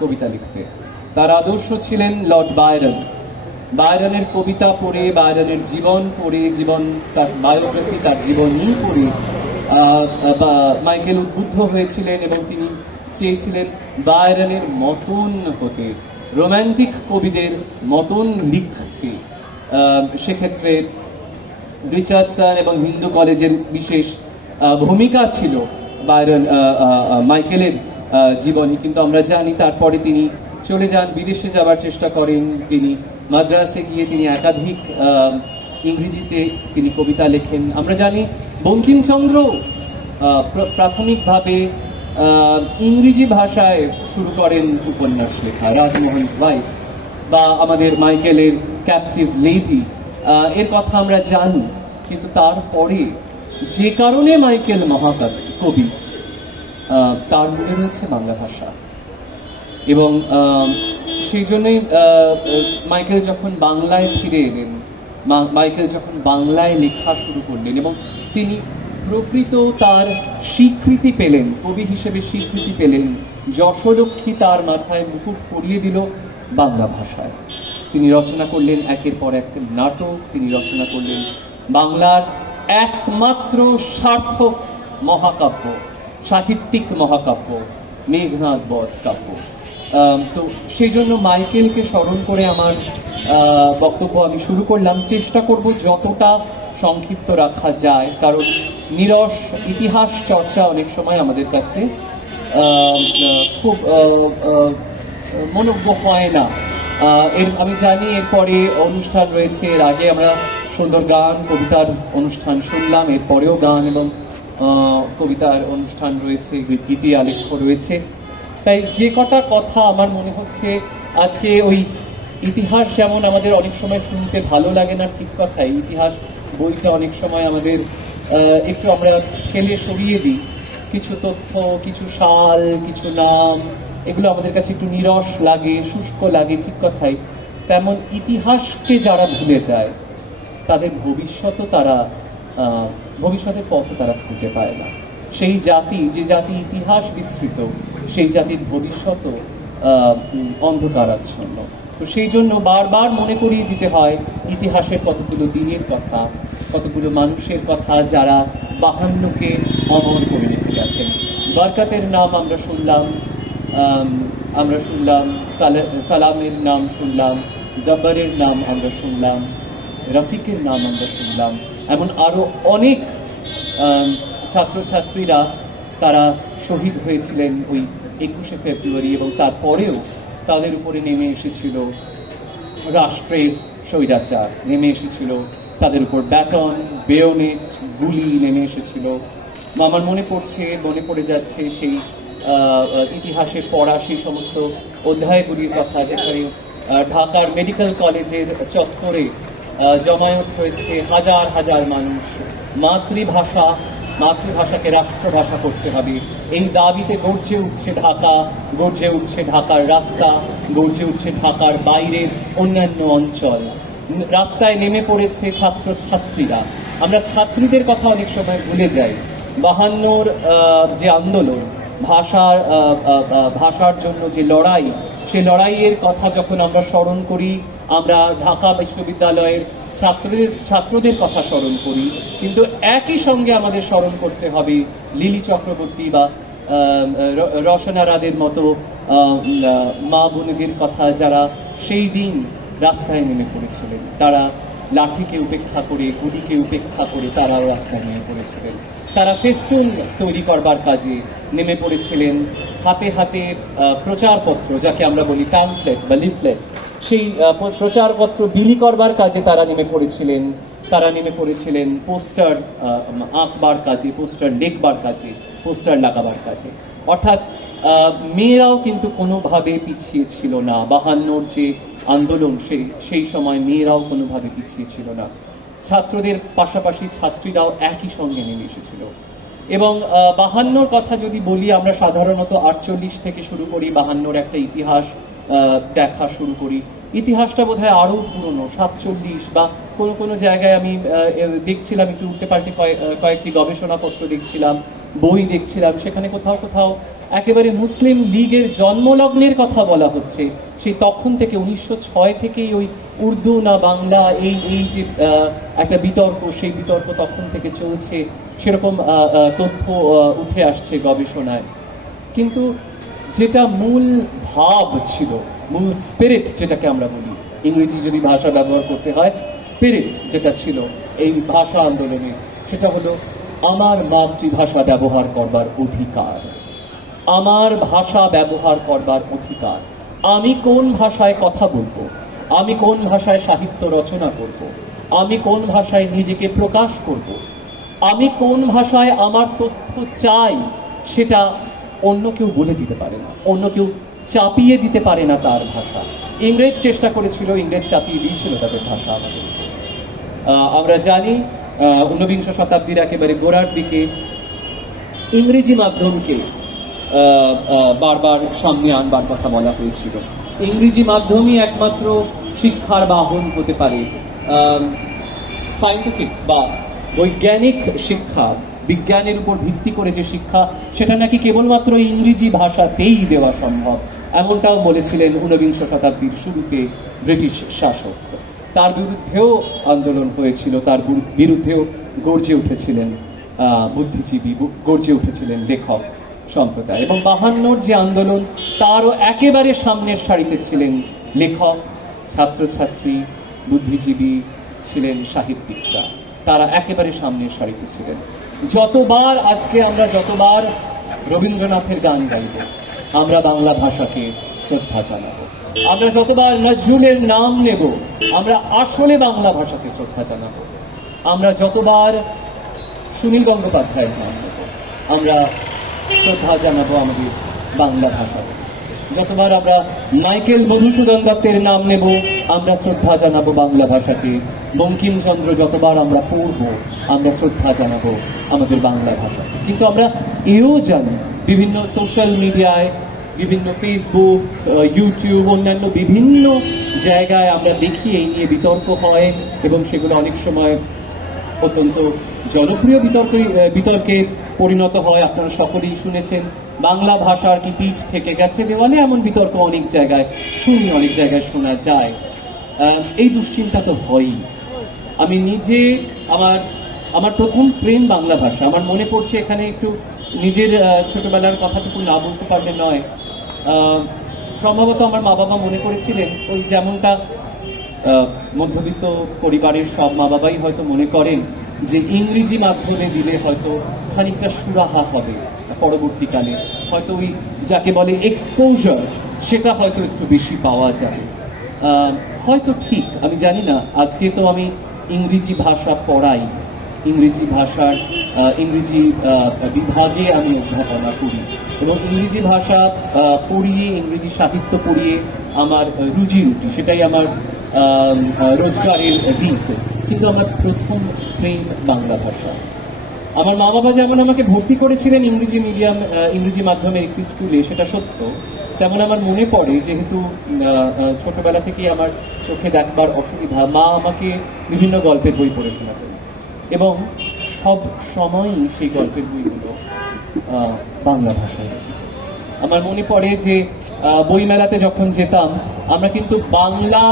কবিতা লিখতে। তার আদর্শ ছিলেন লর্ড বায়রন। বায়রনের কবিতা পড়ে, বায়রনের জীবন পড়ে, তার বায়োগ্রাফি, তার জীবনী পড়ে মাইকেল উদ্বুদ্ধ হয়েছিলেন, এবং তিনি চেয়েছিলেন বায়রনের মতন হতে, রোম্যান্টিক কবিদের মতন লিখতে। সেক্ষেত্রে রিচার্ডসন এবং হিন্দু কলেজের বিশেষ ভূমিকা ছিল মাইকেলের জীবনী। কিন্তু আমরা জানি তারপরে তিনি চলে যান, বিদেশে যাবার চেষ্টা করেন। তিনি মাদ্রাসে গিয়ে তিনি একাধিক ইংরেজিতে তিনি কবিতা লেখেন। আমরা জানি বঙ্কিমচন্দ্র প্রাথমিকভাবে ইংরেজি ভাষায় শুরু করেন উপন্যাস লেখা, রাজমোহনস ওয়াইফ, বা আমাদের মাইকেলের ক্যাপটিভ লেডি, এর কথা আমরা জানি। কিন্তু তারপরে যে কারণে মাইকেল মহাকবি, তার মনে রয়েছে বাংলা ভাষা। এবং সেই জন্যই মাইকেল যখন বাংলায় ফিরে এলেন, মাইকেল যখন বাংলায় লেখা শুরু করলেন, এবং তিনি প্রকৃত তার স্বীকৃতি পেলেন, কবি হিসেবে স্বীকৃতি পেলেন, যশোলক্ষ্মী তার মাথায় মুকুট পরিয়ে দিল বাংলা ভাষায়। তিনি রচনা করলেন একের পর এক নাটক, তিনি রচনা করলেন বাংলার একমাত্র সার্থক মহাকাব্য, সাহিত্যিক মহাকাব্য, মেঘনাদ বধ কাব্য। তো সেই জন্য মাইকেলকে স্মরণ করে আমার বক্তব্য আমি শুরু করলাম। চেষ্টা করব যতটা সংক্ষিপ্ত রাখা যায়, কারণ নিরস ইতিহাস চর্চা অনেক সময় আমাদের কাছে খুব মনোজ্ঞ হয় না। আমি জানি এরপরে অনুষ্ঠান রয়েছে, এর আগে আমরা সুন্দর গান কবিতার অনুষ্ঠান শুনলাম, এরপরেও গান এবং কবিতার অনুষ্ঠান রয়েছে, গীতি আলেখ্য রয়েছে। তাই যে কটা কথা আমার মনে হচ্ছে আজকে, ওই ইতিহাস যেমন আমাদের অনেক সময় শুনতে ভালো লাগে না, ঠিক কথাই, ইতিহাস বইটা অনেক সময় আমাদের একটু আমরা ঠেলে সরিয়ে দিই, কিছু তথ্য, কিছু সাল, কিছু নাম, এগুলো আমাদের কাছে একটু নিরস লাগে, শুষ্ক লাগে, ঠিক কথাই। তেমন ইতিহাসকে যারা ভুলে যায় তাদের ভবিষ্যতের পথও তারা খুঁজে পায় না। সেই জাতি, যে জাতি ইতিহাস বিস্মৃত, সেই জাতির ভবিষ্যৎও অন্ধকারাচ্ছন্ন। তো সেই জন্য বারবার মনে করিয়ে দিতে হয় ইতিহাসের কতগুলো দিনের কথা, কতগুলো মানুষের কথা যারা 52কে অমর করে রেখে গেছেন। বরকতের নাম আমরা শুনলাম, সালামের নাম শুনলাম, জব্বারের নাম আমরা শুনলাম, রফিকের নাম আমরা শুনলাম, এমন আরো অনেক ছাত্রছাত্রীরা তারা শহীদ হয়েছিলেন ওই 21শে ফেব্রুয়ারি, এবং তারপরেও তাদের উপরে নেমে এসেছিল রাষ্ট্রের স্বৈরাচার, নেমে এসেছিল তাদের উপর ব্যাটন, বেয়োনেট, গুলি নেমে এসেছিল। আমার মনে পড়ে যাচ্ছে সেই ইতিহাসে পড়া সেই সমস্ত অধ্যায়গুলির কথা, যেখানে ঢাকার মেডিকেল কলেজের চত্বরে জমায়েত হয়েছে হাজার হাজার মানুষ। মাতৃভাষাকে রাষ্ট্রভাষা করতে হবে, এই দাবিতে গর্জে উঠছে ঢাকা, গর্জে উঠছে ঢাকার রাস্তা, গর্জে উঠছে ঢাকার বাইরের অন্যান্য অঞ্চল। রাস্তায় নেমে পড়েছে ছাত্রছাত্রীরা। আমরা ছাত্রীদের কথা অনেক সময় ভুলে যাই। 52র যে আন্দোলন, ভাষার জন্য যে লড়াই, সেই লড়াইয়ের কথা যখন আমরা স্মরণ করি, আমরা ঢাকা বিশ্ববিদ্যালয়ের ছাত্রদের কথা স্মরণ করি, কিন্তু একই সঙ্গে আমাদের স্মরণ করতে হবে লিলি চক্রবর্তী বা রওশন আরাদের মতো মা বোনেদের কথা, যারা সেই দিন রাস্তায় নেমে পড়েছিলেন। তারা লাঠিকে উপেক্ষা করে, গুলিকে উপেক্ষা করে তারাও রাস্তায় নেমে পড়েছিলেন। তারা ফেস্টুন তৈরি করবার কাজে নেমে পড়েছিলেন। হাতে হাতে প্রচারপত্র, যাকে আমরা বলি প্যামফ্লেট বা লিফলেট, সেই প্রচারপত্র বিলি করবার কাজে তারা নেমে পড়েছিলেন। তারা নেমে পড়েছিলেন পোস্টার আঁকবার কাজে, পোস্টার লিখবার কাজে, পোস্টার লাগাবার কাজে। অর্থাৎ মেয়েরাও কিন্তু কোনোভাবে পিছিয়ে ছিল না। 52র যে আন্দোলন, সেই সময় মেয়েরাও কোনোভাবে পিছিয়ে ছিল না। ছাত্রদের পাশাপাশি ছাত্রীরাও একই সঙ্গে নেমে এসেছিল। এবং 52র কথা যদি বলি, আমরা সাধারণত 48 থেকে শুরু করি, 52র একটা ইতিহাস দেখা শুরু করি। ইতিহাসটা বোধহয় আরো পুরনো, 47 বা কোনো জায়গায় আমি দেখছিলাম, একটু উল্টে পাল্টে কয়েকটি গবেষণাপত্র দেখছিলাম, বই দেখছিলাম, সেখানে কোথাও একেবারে মুসলিম লীগের জন্মলগ্নের কথা বলা হচ্ছে। সেই তখন থেকে 1906 থেকেই ওই উর্দু না বাংলা এই যে একটা বিতর্ক, সেই বিতর্ক তখন থেকে চলছে, সেরকম তথ্য উঠে আসছে গবেষণায়। কিন্তু যেটা মূল ভাব ছিল, মূল স্পিরিট যেটাকে আমরা বলি, ইংরেজি যদি ভাষা ব্যবহার করতে হয়, স্পিরিট যেটা ছিল এই ভাষা আন্দোলনে, সেটা হলো আমার মাতৃভাষা ব্যবহার করবার অধিকার, আমার ভাষা ব্যবহার করবার অধিকার। আমি কোন ভাষায় কথা বলবো, আমি কোন ভাষায় সাহিত্য রচনা করব, আমি কোন ভাষায় নিজেকে প্রকাশ করব, আমি কোন ভাষায় আমার তথ্য চাই, সেটা অন্য কেউ বলে দিতে পারে না, অন্য কেউ চাপিয়ে দিতে পারে না তার ভাষা। ইংরেজ চেষ্টা করেছিল, ইংরেজ চাপিয়ে দিয়েছিল তাদের ভাষা আমাদের। আমরা জানি 19বিংশ শতাব্দীর একেবারে গোড়ার দিকে ইংরেজি মাধ্যমকে বারবার সামনে আনবার কথা বলা হয়েছিল। ইংরেজি মাধ্যমই একমাত্র শিক্ষার বাহন হতে পারে। সায়েন্টিফিক বা বৈজ্ঞানিক শিক্ষা, বিজ্ঞানের উপর ভিত্তি করে যে শিক্ষা, সেটা নাকি কেবলমাত্র ইংরেজি ভাষাতেই দেওয়া সম্ভব, এমনটাও বলেছিলেন 19বিংশ শতাব্দীর শুরুতে ব্রিটিশ শাসক। তার বিরুদ্ধেও আন্দোলন হয়েছিল, তার বিরুদ্ধেও গর্জে উঠেছিলেন বুদ্ধিজীবী, গর্জে উঠেছিলেন লেখক সম্প্রদায়। এবং 52র যে আন্দোলন, তারও একেবারে সামনের সারিতে ছিলেন লেখক, ছাত্রছাত্রী, বুদ্ধিজীবী, ছিলেন সাহিত্যিকরা, তারা একেবারে সামনের সারিতে ছিলেন। যতবার রবীন্দ্রনাথের গান গাইব, আমরা বাংলা ভাষাকে শ্রদ্ধা জানাবো। আমরা যতবার নজরুলের নাম নেব, আমরা আসলে বাংলা ভাষাকে শ্রদ্ধা জানাবো। আমরা যতবার সুনীল গঙ্গোপাধ্যায়ের নাম নেব, আমরা শ্রদ্ধা জানাবো আমাদের বাংলা ভাষাকে। যতবার আমরা মাইকেল মধুসূদন দত্তের নাম নেব, আমরা শ্রদ্ধা জানাবো বাংলা ভাষাকে। বঙ্কিমচন্দ্র যতবার আমরা পড়ব, আমরা শ্রদ্ধা জানাবো আমাদের বাংলা ভাষাকে। কিন্তু আমরা এও জানি, বিভিন্ন সোশ্যাল মিডিয়ায়, বিভিন্ন ফেসবুক, ইউটিউব, অন্যান্য বিভিন্ন জায়গায় আমরা দেখি এই নিয়ে বিতর্ক হয়, এবং সেগুলো অনেক সময় অত্যন্ত জনপ্রিয় বিতর্কে পরিণত হয়। আপনারা সকলেই শুনেছেন বাংলা ভাষার কি পিঠ থেকে গেছে দেওয়ালে, এমন বিতর্ক অনেক জায়গায় শুনি, অনেক জায়গায় শোনা যায়। এই দুশ্চিন্তা তো হয়ই। আমি নিজে আমার প্রথম প্রেম বাংলা ভাষা। আমার মনে পড়ছে, এখানে একটু নিজের ছোটবেলার কথাটুকু না বলতে পারলে নয়। সম্ভবত আমার মা বাবা মনে করেছিলেন, ওই যেমনটা মধ্যবিত্ত পরিবারের সব মা বাবাই হয়তো মনে করেন যে ইংরেজি মাধ্যমে দিলে হয়তো খানিকটা সুরাহা হবে পরবর্তীকালে, হয়তো ওই যাকে বলে এক্সপোজার, সেটা হয়তো একটু বেশি পাওয়া যাবে। হয়তো ঠিক, আমি জানি না। আজকে তো আমি ইংরেজি ভাষা পড়াই, ইংরেজি ভাষার ইংরেজি বিভাগে আমি অধ্যাপনা করি, এবং ইংরেজি ভাষা পড়িয়ে, ইংরেজি সাহিত্য পড়িয়ে আমার রুজি রুটি, সেটাই আমার রোজগারের দিক। কিন্তু আমার প্রথম প্রেম বাংলা ভাষা। আমার মা বাবা যেমন আমাকে ভর্তি করেছিলেন ইংরেজি মাধ্যমের একটি স্কুলে, সেটা সত্য। তেমন আমার মনে পড়ে, যেহেতু ছোটবেলা থেকেই আমার চোখে দেখবার অসুবিধা, মা আমাকে বিভিন্ন গল্পের বই পড়ে শোনাতেন, এবং সব সময়ই সেই গল্পের বইগুলো বাংলা ভাষায়। আমার মনে পড়ে যে বইমেলাতে যখন যেতাম, আমরা কিন্তু বাংলা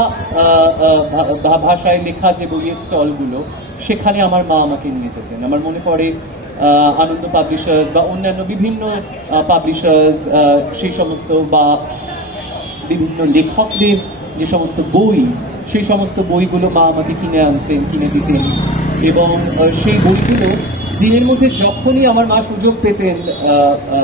ভাষায় লেখা যে বইয়ের স্টলগুলো, সেখানে আমার মা আমাকে নিয়ে যেতেন। আমার মনে পড়ে আনন্দ পাবলিশার্স বা অন্যান্য বিভিন্ন পাবলিশার্স, সেই সমস্ত বা বিভিন্ন লেখকদের যে সমস্ত বই, সেই সমস্ত বইগুলো মা আমাকে কিনে দিতেন। এবং সেই বইগুলো দিনের মধ্যে যখনই আমার মা সুযোগ পেতেন,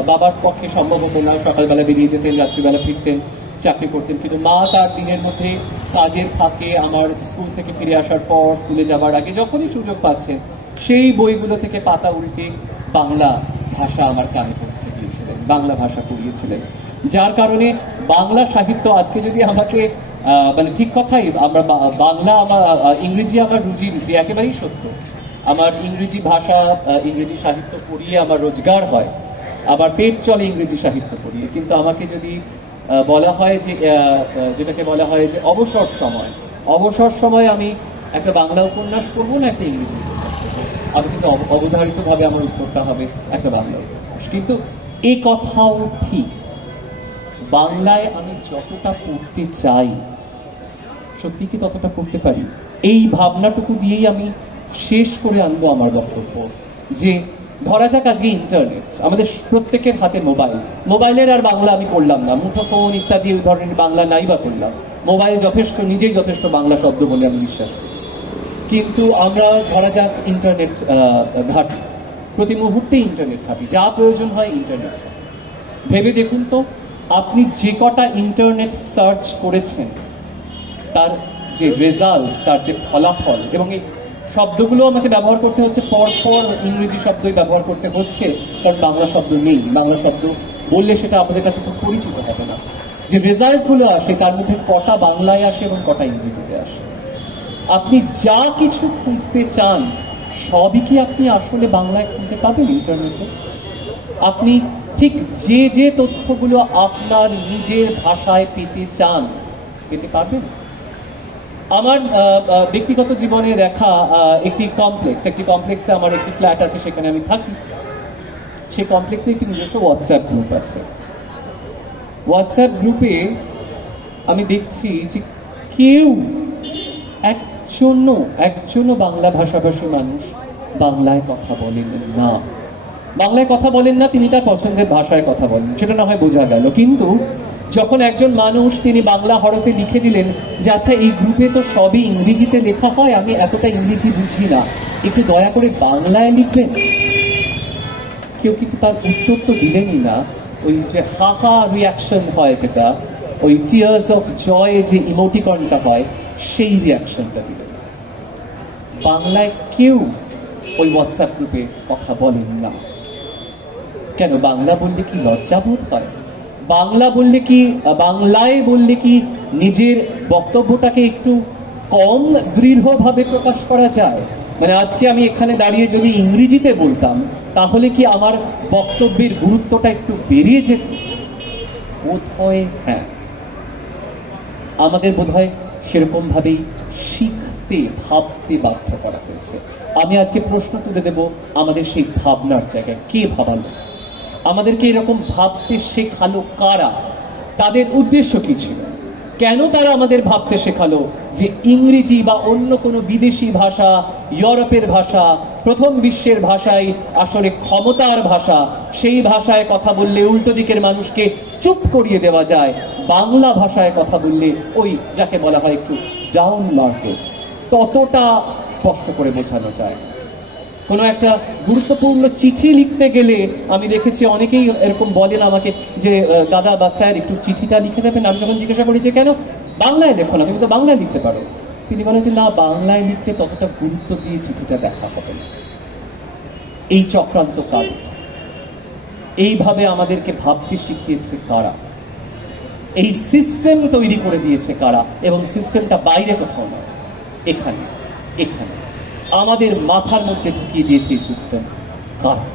বাবার পক্ষে সম্ভব হতো না, সকালবেলা বেরিয়ে যেতেন, রাত্রিবেলা ফিরতেন, চাকরি করতেন, কিন্তু মা তার দিনের মধ্যে কাজের ফাঁকে আমার স্কুল থেকে ফিরে আসার পর, স্কুলে যাবার আগে যখনই সুযোগ পাচ্ছেন, সেই বইগুলো থেকে পাতা উল্টে বাংলা ভাষা আমার কানে পৌঁছে দিয়েছিলেন, বাংলা ভাষা পড়িয়েছিলেন। যার কারণে বাংলা সাহিত্য আজকে যদি আমাকে মানে ঠিক কথাই, আমরা বাংলা ইংরেজি আমার রুজি রুটি, একেবারেই সত্য। আমার ইংরেজি ভাষা, ইংরেজি সাহিত্য পড়িয়ে আমার রোজগার হয়, আবার পেট চলে ইংরেজি সাহিত্য পড়িয়ে। কিন্তু আমাকে যদি বলা হয় যে, যেটাকে বলা হয় যে অবসর সময় আমি একটা বাংলা উপন্যাস পড়বো না একটা ইংরেজি উপন্যাস পড়বো, আমি কিন্তু অবধারিতভাবে আমার উত্তরটা হবে একটা বাংলা উপন্যাস। কিন্তু এ কথাও ঠিক, বাংলায় আমি যতটা পড়তে চাই, সত্যি কি ততটা পড়তে পারি? এই ভাবনাটুকু দিয়েই আমি শেষ করে আনবো আমার বক্তব্য। যে ধরা যাক আজকে ইন্টারনেট, আমাদের প্রত্যেকের হাতে মোবাইলের আর বাংলা আমি করলাম না, মুঠোফোন ইত্যাদি ওই ধরনের বাংলা নাই বা করলাম, মোবাইল নিজেই যথেষ্ট বাংলা শব্দ বলে আমি বিশ্বাস করি। কিন্তু আমরা ধরা যাক ইন্টারনেট ঘাঁটি, প্রতি মুহূর্তে ইন্টারনেট ঘাঁটি, যা প্রয়োজন হয় ইন্টারনেট। ভেবে দেখুন তো, আপনি যে কটা ইন্টারনেট সার্চ করেছেন, তার যে রেজাল্ট, তার যে ফলাফল, এবং এই শব্দগুলো আমাকে ব্যবহার করতে হচ্ছে, পরপর ইংরেজি শব্দই ব্যবহার করতে হচ্ছে, কারণ বাংলা শব্দ নেই। বাংলা শব্দ বললে সেটা আপনাদের কাছে খুব পরিচিত হবে না। যে রেজাল্টগুলো আসে, তার মধ্যে কটা বাংলায় আসে এবং কটা ইংরেজিতে আসে। আপনি যা কিছু খুঁজতে চান, সবই কি আপনি আসলে বাংলায় খুঁজে পাবেন ইন্টারনেটে? আপনি ঠিক যে তথ্যগুলো আপনার নিজের ভাষায় পেতে চান, পেতে পারবেন? আমার ব্যক্তিগত জীবনে দেখা একটি কমপ্লেক্সে আমার একটি ফ্ল্যাট আছে, সেখানে আমি থাকি। সেই কমপ্লেক্সে একটি নিজস্ব হোয়াটসঅ্যাপ গ্রুপ আছে। হোয়াটসঅ্যাপ গ্রুপে আমি দেখছি যে কেউ একজনও বাংলা ভাষাভাষী মানুষ বাংলায় কথা বলেন না। বাংলায় কথা বলেন না, তিনি তার পছন্দের ভাষায় কথা বলেন, সেটা না হয় বোঝা গেল। কিন্তু যখন একজন মানুষ তিনি বাংলা হরফে লিখে দিলেন যে আচ্ছা, এই গ্রুপে তো সবই ইংরেজিতে লেখা হয়, আমি এতটা ইংরেজি বুঝি না, একটু দয়া করে বাংলায় লিখবেন। কেউ কিন্তু তার উত্তর তো দিলেনই না। ওই যে হাহা রিয়াকশন হয়, যেটা ওই টিয়ার্স অফ জয় যে ইমোটিকনটা হয়, সেই রিয়াকশনটা দিলেন। বাংলায় কেউ ওই হোয়াটসঅ্যাপ গ্রুপে কথা বলেন না। কেন? বাংলা বললে কি লজ্জাবোধ হয়? বাংলায় বললে কি নিজের বক্তব্যটাকে একটু কম দৃঢ়ভাবে প্রকাশ করা যায়? মানে আজকে আমি এখানে দাঁড়িয়ে যদি ইংরেজিতে বলতাম, তাহলে কি আমার বক্তব্যের গুরুত্বটা একটু বেরিয়ে যেত? বোধহয় হ্যাঁ। আমাদের বোধহয় সেরকম ভাবেই শিখতে, ভাবতে বাধ্য করা হয়েছে। আমি আজকে প্রশ্ন তুলে দেব আমাদের সেই ভাবনার জায়গায়, কে ভাবালো? আমাদেরকে এরকম ভাবতে শেখালো কারা? তাদের উদ্দেশ্য কি ছিল? কেন তারা আমাদের ভাবতে শেখালো যে ইংরেজি বা অন্য কোনো বিদেশি ভাষা, ইউরোপের ভাষা, প্রথম বিশ্বের ভাষাই আসলে ক্ষমতার ভাষা, সেই ভাষায় কথা বললে উল্টো দিকের মানুষকে চুপ করিয়ে দেওয়া যায়, বাংলা ভাষায় কথা বললে ওই যাকে বলা হয় একটু ডাউন মার্কেট, ততটা স্পষ্ট করে বোঝানো যায়। কোনো একটা গুরুত্বপূর্ণ চিঠি লিখতে গেলে আমি দেখেছি অনেকেই এরকম বলেন আমাকে যে দাদা বা স্যার একটু চিঠিটা লিখে দেবেন। আমি যখন জিজ্ঞাসা করি যে কেন, বাংলায় লেখো না, তুমি তো বাংলায় লিখতে পারো। তিনি বলেন যে না, বাংলায় লিখলে ততটা গুরুত্ব দিয়ে চিঠিটা দেখা হবে না। এই চক্রান্ত কাল, এইভাবে আমাদেরকে ভাবতে শিখিয়েছে কারা? এই সিস্টেম তৈরি করে দিয়েছে কারা? এবং সিস্টেমটা বাইরে কোথাও না, এখানে এখানে আমাদের মাথার মধ্যে ঢুকিয়ে দিয়েছে এই সিস্টেম কারা?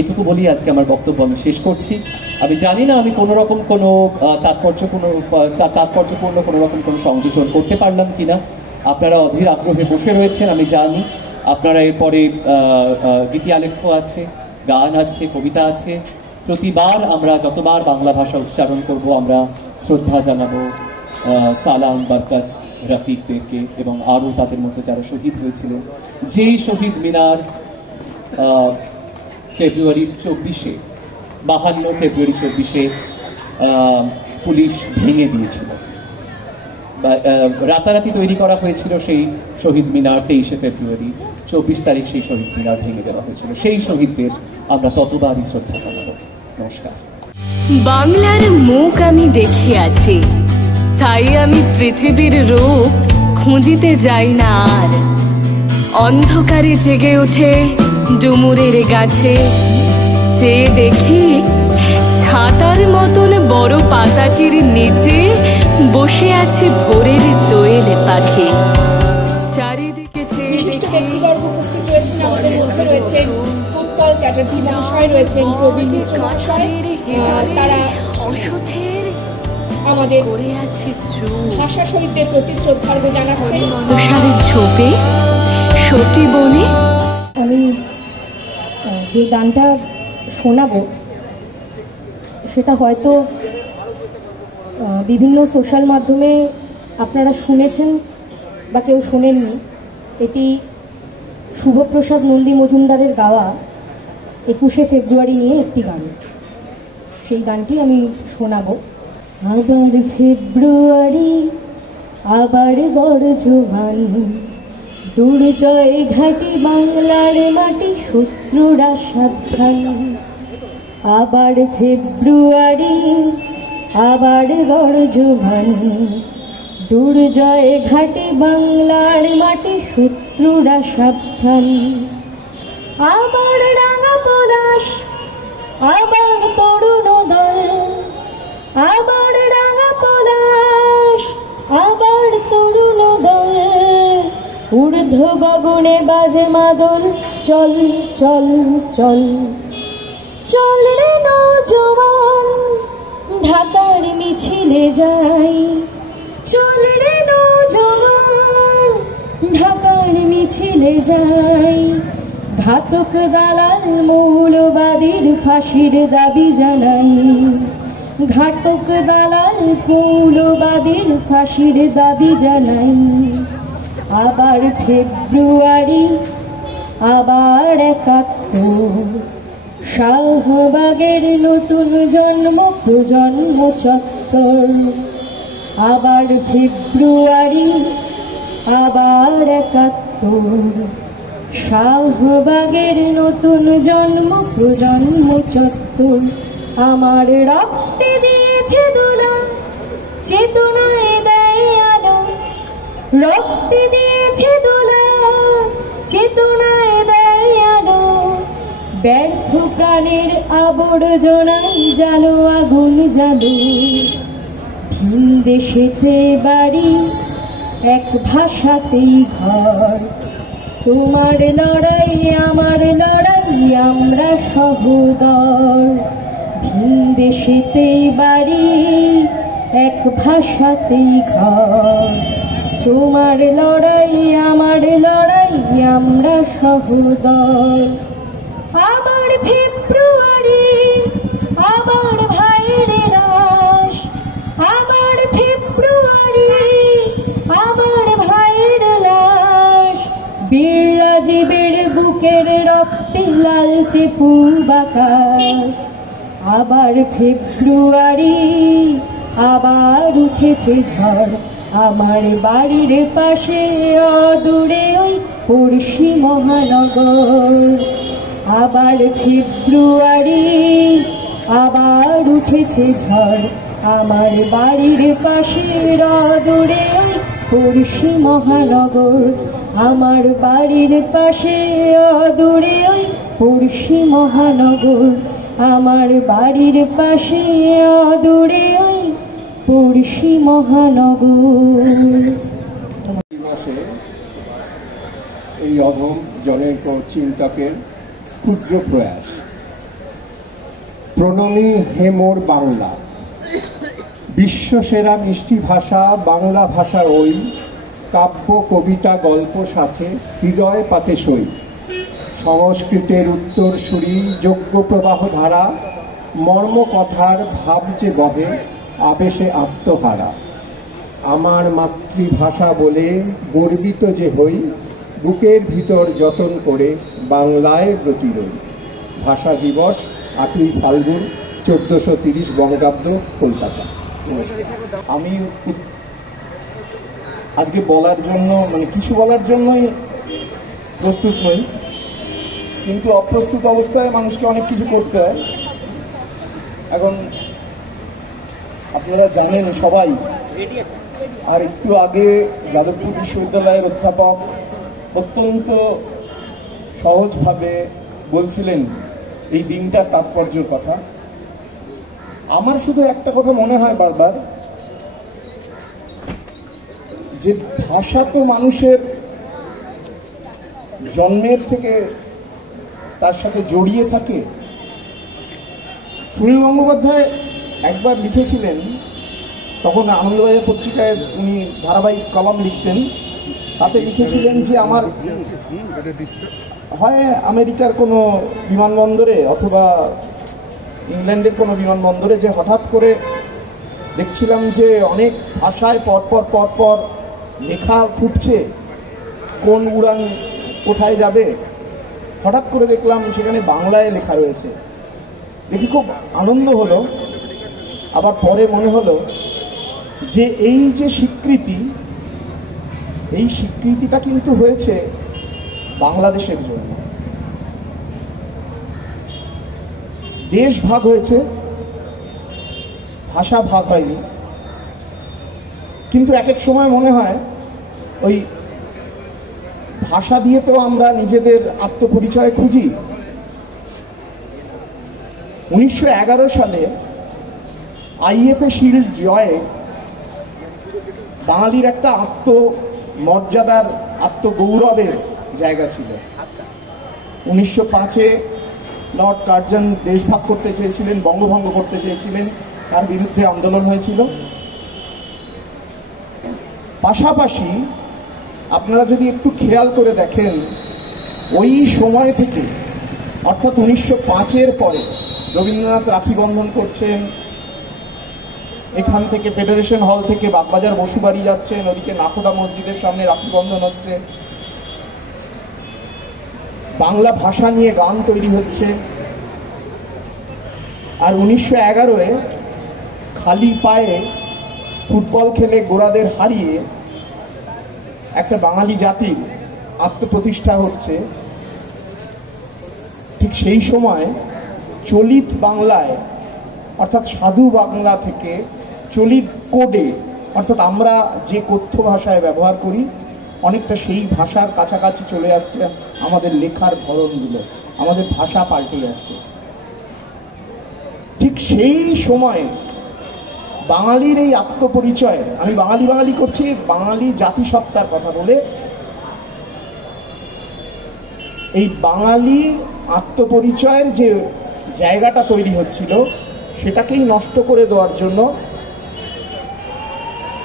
এটুকু বলি আজকে আমার বক্তব্য আমি শেষ করছি। আমি জানি না আমি কোনো রকম কোনো তাৎপর্যপূর্ণ কোনো রকম কোনো সংযোজন করতে পারলাম কিনা। আপনারা অধীর আগ্রহে বসে রয়েছেন আমি জানি। আপনারা এরপরে গীতিয়ালেখ্য আছে, গান আছে, কবিতা আছে। প্রতিবার আমরা যতবার বাংলা ভাষা উচ্চারণ করব আমরা শ্রদ্ধা জানাবো সালাম, বরকত, রফিকদেরকে এবং আরও তাদের মধ্যে যারা শহীদ হয়েছিলেন। যেই শহীদ মিনার ফেব্রুয়ারি 24-এ 52 ফেব্রুয়ারি 24-এ পুলিশ ভেঙে দিয়েছিল, রাতারাতি তৈরি করা হয়েছিল সেই শহীদ মিনার। 23শে ফেব্রুয়ারি 24 তারিখ সেই শহীদ মিনার ভেঙে দেওয়া হয়েছিল। সেই শহীদদের আমরা ততবারই শ্রদ্ধা জানাবো। নমস্কার। বাংলার মুখ আমি দেখে আছি, তাই আমি পৃথিবীর রূপ খুঁজিতে যাই না আর। অন্ধকারে জেগে ওঠে ডুমুরের গাছে, চেয়ে দেখি ছাতার মতন বড় পাতাটির নিচে বসে আছে ভোরের দোয়েল পাখি। চারিদিকে বিশিষ্ট ব্যক্তিবর্গ উপস্থিত রয়েছেন, আমাদের মধ্যে রয়েছেন উৎপল চ্যাটার্জি মহাশয়, রয়েছেন প্রবীণ মিত্র মহাশয়। তারা আমাদের ভাষা শহীদদের প্রতি শ্রদ্ধার্ঘ্য জানাচ্ছেন। ঝোপে সতী বনে আমি যে গানটা শোনাবো সেটা হয়তো বিভিন্ন সোশ্যাল মাধ্যমে আপনারা শুনেছেন বা কেউ শোনেননি। এটি শুভপ্রসাদ নন্দী মজুমদারের গাওয়া 21শে ফেব্রুয়ারি নিয়ে একটি গান। সেই গানটি আমি শোনাবো। আবার ফেব্রুয়ারি, আবার গর্জবান, দুর্জয় ঘাটি বাংলার মাটি, শত্রুরা সাবধান। আবার ফেব্রুয়ারি, আবার গর্জবান, দুর্জয় ঘাটি বাংলার মাটি, শত্রুরা সাবধান। আবার রাঙা পলাশ, আবার তরুণ দল, আবার রাঙা পলাশ, আবার তরুণ দল, ঊর্ধ্ব গগনে বাজে মাদল, চল চল চল চল রে নওজোয়ান, ঢাকার মিছিলে যাই। চল রে নওজোয়ান, ঢাকার মিছিলে যাই। ঘাতক দালাল মৌলবাদীর ফাঁসির দাবি জানাই। ঘাতক দালাল মৌলবাদীর ফাঁসির দাবি জানাই। আবার ফেব্রুয়ারি, আবার 71, শাহবাগের নতুন জন্ম প্রজন্ম চত্বর। আবার ফেব্রুয়ারি, আবার 71, শাহবাগের নতুন জন্ম প্রজন্ম চত্বর। আমার রক্তে দিয়েছে দোলা, চেতনায় দেয় আলো। রক্তে দিয়েছে দোলা, চেতনায় দেয় আলো। ব্যর্থ প্রাণের আবর্জনায় জালো আগুন জালো। ভিন দেশেতে বাড়ি, এক ভাষাতেই ঘর। তোমার লড়াই আমার লড়াই, আমরা সহোদর। ভিন দেশেতেই বাড়ি, এক ভাষাতেই ঘর। তোমার লড়াই আমার লড়াই, আমরা সহোদর। আবার ফেব্রুয়ারি, বুকের রক্তে লালচে পূব আকাশ। আবার ফেব্রুয়ারি, আবার উঠেছে ঝড় আমার বাড়ির পাশে অদূরে ওই পড়শি মহানগর। আবার ফেব্রুয়ারি, আবার উঠেছে ঝড় আমার বাড়ির পাশে অদূরে ওই পড়শি মহানগর। আমার বাড়ির পাশে অদূরে ওই পড়শি মহানগর। আমার বাড়ির পাশে অদূরে ওই পড়শি মহানগর। এই অধম জনৈক চিন্তকের ক্ষুদ্র প্রয়াস। প্রণমী হে মোর বাংলা, বিশ্বসেরা মিষ্টি ভাষা বাংলা ভাষা ওই। কাব্য কবিতা গল্প সাথে হৃদয় পাতে সই। সংস্কৃতের উত্তরসূরি যোগ্য প্রবাহ ধারা, মর্ম কথার ভাব যে বহে আবেশে আত্মহারা। আমার মাতৃভাষা বলে গর্বিত যে হই, বুকের ভিতর যতন করে বাংলায় ব্রতী রই। ভাষা দিবস 8ই ফাল্গুন 1430 বঙ্গাব্দ, কলকাতা। আমি আজকে বলার জন্য কিছু বলার জন্যই প্রস্তুত নই, কিন্তু অপ্রস্তুত অবস্থায় মানুষকে অনেক কিছু করতে হয়। এখন আপনারা জানেন সবাই, আর একটু আগে যাদবপুর বিশ্ববিদ্যালয়ের অধ্যাপক অত্যন্ত সহজভাবে বলছিলেন এই দিনটার তাৎপর্যের কথা। আমার শুধু একটা কথা মনে হয় বারবার, যে ভাষা তো মানুষের জন্মের থেকে তার সাথে জড়িয়ে থাকে। সুনীল গঙ্গোপাধ্যায় একবার লিখেছিলেন, তখন আনন্দবাজার পত্রিকায় উনি ধারাবাহিক কলাম লিখতেন, তাতে লিখেছিলেন যে আমার হয় আমেরিকার কোনো বিমানবন্দরে অথবা ইংল্যান্ডের কোনো বিমানবন্দরে যে হঠাৎ করে দেখছিলাম যে অনেক ভাষায় পরপর লেখা ফুটছে, কোন উড়ান কোথায় যাবে। হঠাৎ করে দেখলাম সেখানে বাংলায় লেখা রয়েছে, দেখি খুব আনন্দ হলো। আবার পরে মনে হলো যে এই যে স্বীকৃতি, এই স্বীকৃতিটা কিন্তু হয়েছে বাংলাদেশের জন্য। দেশ ভাগ হয়েছে, ভাষা ভাগ হয়নি। কিন্তু এক এক সময় মনে হয় ওই ভাষা দিয়ে তো আমরা নিজেদের আত্মপরিচয় খুঁজি। 1911 সালে আইএফএ শিল্ড জয়ে বাঙালির একটা আত্মমর্যাদার, আত্মগৌরবের জায়গা ছিল। 1905-এ লর্ড কার্জন দেশ ভাগ করতে চেয়েছিলেন, বঙ্গভঙ্গ করতে চেয়েছিলেন, তার বিরুদ্ধে আন্দোলন হয়েছিল। পাশাপাশি আপনারা যদি একটু খেয়াল করে দেখেন, ওই সময় থেকে অর্থাৎ 1905-এর পরে রবীন্দ্রনাথ রাখি বন্ধন করছেন, এখান থেকে ফেডারেশন হল থেকে বাগবাজার বসুবাড়ি যাচ্ছেন, ওদিকে নাখোদা মসজিদের সামনে রাখি বন্ধন হচ্ছে, বাংলা ভাষা নিয়ে গান তৈরি হচ্ছে। আর 1911-এ খালি পায়ে ফুটবল খেলে গোড়াদের হারিয়ে একটা বাঙালি জাতির আত্মপ্রতিষ্ঠা হচ্ছে। ঠিক সেই সময় চলিত বাংলায় অর্থাৎ সাধু বাংলা থেকে চলিত কোডে, অর্থাৎ আমরা যে কথ্য ভাষায় ব্যবহার করি, অনেকটা সেই ভাষার কাছাকাছি চলে আসছে আমাদের লেখার ধরনগুলো, আমাদের ভাষা পাল্টে যাচ্ছে। ঠিক সেই সময় বাঙালির এই আত্মপরিচয়, আমি বাঙালি করছি, বাঙালি জাতিসত্তার কথা বলে, এই বাঙালি আত্মপরিচয়ের যে জায়গাটা তৈরি হচ্ছিল সেটাকেই নষ্ট করে দেওয়ার জন্য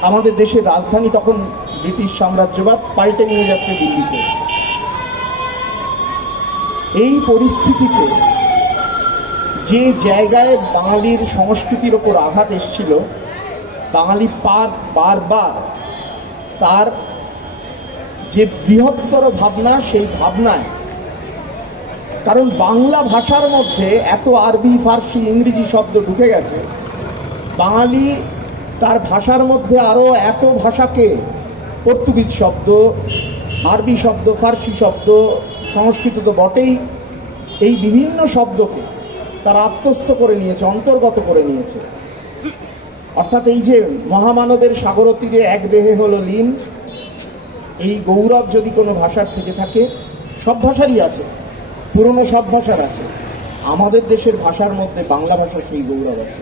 আমাদের দেশের রাজধানী তখন ব্রিটিশ সাম্রাজ্যবাদ পাল্টে নিয়ে যাচ্ছে দিল্লিতে। এই পরিস্থিতিতে যে জায়গায় বাঙালির সংস্কৃতির ওপর আঘাত এসেছিল, বাঙালি বারবার তার যে বৃহত্তর ভাবনা, সেই ভাবনায় কারণ বাংলা ভাষার মধ্যে এত আরবি, ফার্সি, ইংরেজি শব্দ ঢুকে গেছে, বাঙালি তার ভাষার মধ্যে আরও এত ভাষাকে, পর্তুগিজ শব্দ, আরবি শব্দ, ফার্সি শব্দ, সংস্কৃত তো বটেই, এই বিভিন্ন শব্দকে তারা আত্মস্থ করে নিয়েছে, অন্তর্গত করে নিয়েছে। অর্থাৎ এই যে মহামানবের সাগর তীরে এক দেহে হলো লীন, এই গৌরব যদি কোনো ভাষার থেকে থাকে, সব ভাষারই আছে, পুরনো সব ভাষার আছে, আমাদের দেশের ভাষার মধ্যে বাংলা ভাষার সেই গৌরব আছে।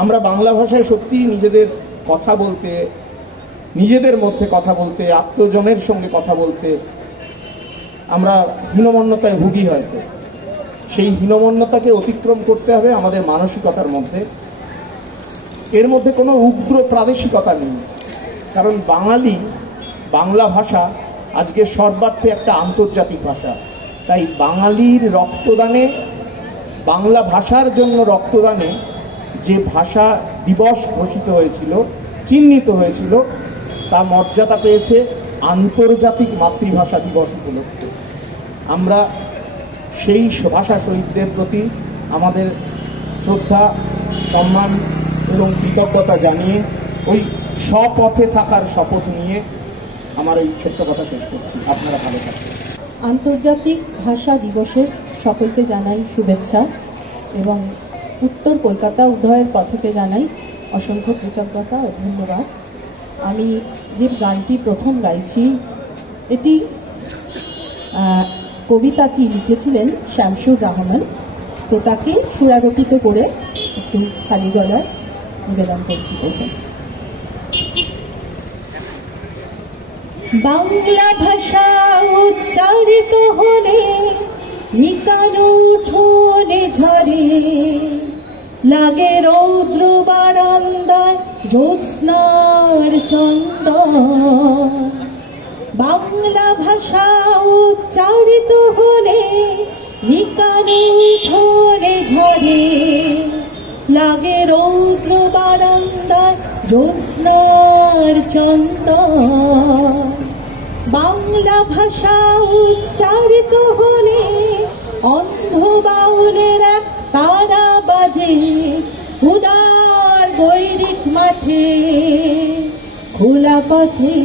আমরা বাংলা ভাষায় সত্যি নিজেদের কথা বলতে, নিজেদের মধ্যে কথা বলতে, আত্মজনের সঙ্গে কথা বলতে আমরা হীনমন্যতায় ভুগি। হয়তো সেই হীনমন্যতাকে অতিক্রম করতে হবে আমাদের মানসিকতার মধ্যে। এর মধ্যে কোনো উগ্র প্রাদেশিকতা নেই, কারণ বাংলা ভাষা আজকে সর্বার্থে একটা আন্তর্জাতিক ভাষা। তাই বাঙালির রক্তদানে, বাংলা ভাষার জন্য রক্তদানে যে ভাষা দিবস ঘোষিত হয়েছিল, চিহ্নিত হয়েছিল, তা মর্যাদা পেয়েছে আন্তর্জাতিক মাতৃভাষা দিবস উপলক্ষে। আমরা সেই ভাষা শহীদদের প্রতি আমাদের শ্রদ্ধা, সম্মান এবং কৃতজ্ঞতা জানিয়ে ওই স্বপথে থাকার শপথ নিয়ে আমার এই ছোট্ট কথা শেষ করছি। আপনারা ভালো থাকবেন। আন্তর্জাতিক ভাষা দিবসের সকলকে জানাই শুভেচ্ছা এবং উত্তর কলকাতা উদয়ের পথকে জানাই অসংখ্য কৃতজ্ঞতা ও ধন্যবাদ। আমি যে গানটি প্রথম গাইছি, এটি কবিতাটি লিখেছিলেন শামসুর রহমান, তো তাকে সুরারোপিত করে একটু খালি গলায় নিবেদন করছি। বাংলা ভাষা উচ্চারিত হলে নিকানো উঠোনে ঝরে, লাগে রৌদ্র বারান্দায় জ্যোৎস্নার চন্দন। বাংলা ভাষা উচ্চারিত হলে নিকানো উঠোনে ঝরে, লাগে রৌদ্র বারান্দায় জ্যোৎস্নার চন্দন। বাংলা ভাষা উচ্চারিত হলে অন্ধ বাউলের এক তারা বাজে, উদার গৈরিক মাঠে খোলা পথে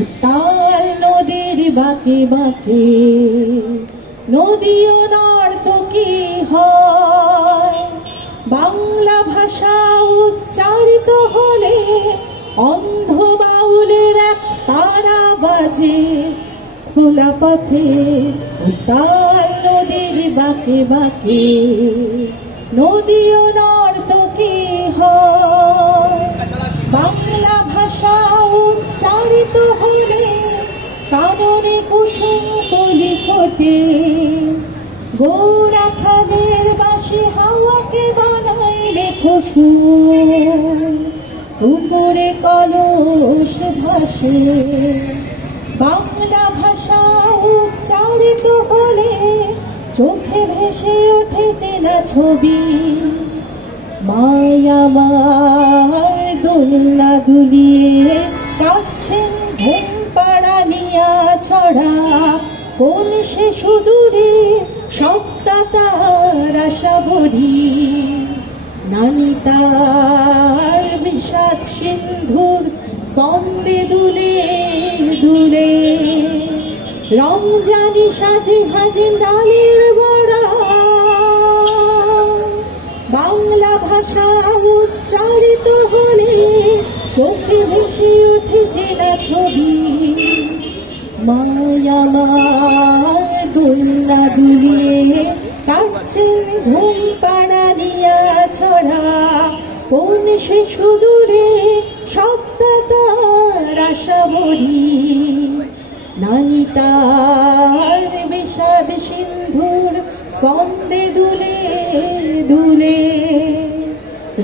উত্তাল নদীর বাঁকে বাঁকে, নদীও নর্তকী হয়। বাংলা ভাষা উচ্চারিত হলে অন্ধ বাউলের এক তারা বাজে, খোলা পথে উত্তাল নদীর বাঁকে বাঁকে, নদীও নর্তকী হয়। বাংলা ভাষা উচ্চারিত হলে কাননে কুসুম কলি ফোটে, গোড়া খাদের বাঁশি হাওয়াকে বানায় মেঠো সুর, উপরে কলস ভাসে। বাংলা ভাষা উচ্চারিত হলে চোখে ভেসে ওঠে চেনা ছবি, মায়া মার দোলনা দুলিয়ে কাটছেন ঘুম পাড়া নিয়া ছড়া, কোন সে সুদূরে সপ্তাতার আশা ভরি, নানি তার বিষাদ সিন্ধুর স্পন্দে দুলে দুলে, রমজানি সাজে ভাজেন ডালের বড়া। বাংলা ভাষা উচ্চারিত হলে চোখে ভেসে ওঠে চেনা ছবি, মায়া মার দোলনা দুলিয়ে কাটছেন ঘুম পাড়া নিয়া ছড়া, কোন সে সুদূরে সপ্তাতার আশা ভরি, নানি তার বিষাদ সিন্ধুর স্পন্দে দুলে দুলে,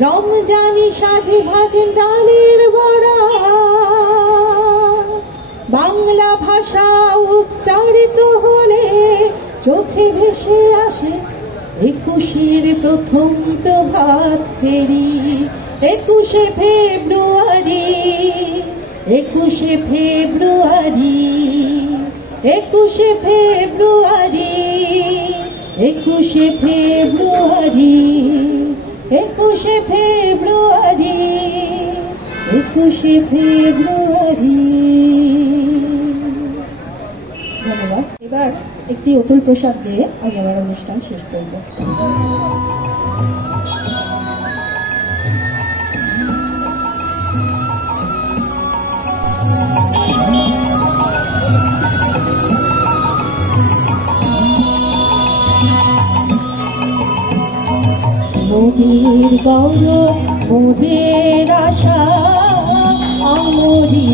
রমজানি সাজে ভাজেন ডালের বড়া। বাংলা ভাষা উচ্চারিত হলে চোখে ভেসে আসে 21 প্রথম প্রভাত ফেরি, 21 ফেব্রুয়ারি, 21 ফেব্রুয়ারি, 21 ফেব্রুয়ারি। 21শে ফেব্রুয়ারি 21শে ফেব্রুয়ারি 21শে ফেব্রুয়ারি। ধন্যবাদ। এবার একটি অতুল প্রসাদ দিয়ে আমি আমার অনুষ্ঠান শেষ করব। মোদের গৌরব মোদের আশা আমরি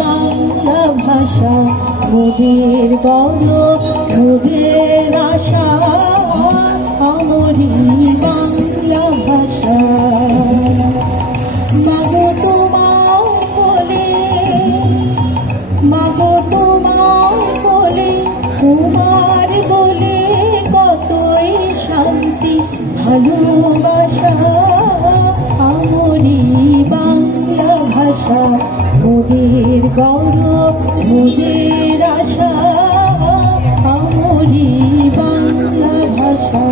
বাংলা ভাষা, মোদের গৌরব মোদের আশা আমরি বাংলা ভাষা। মাগো তোমার কোলে, মাগো তোমার কোলে, তোমার বলে কতই শান্তি ভালোবাসা আমরি বাংলা ভাষা। মোদের গৌরব মোদের আশা আমরি বাংলা ভাষা।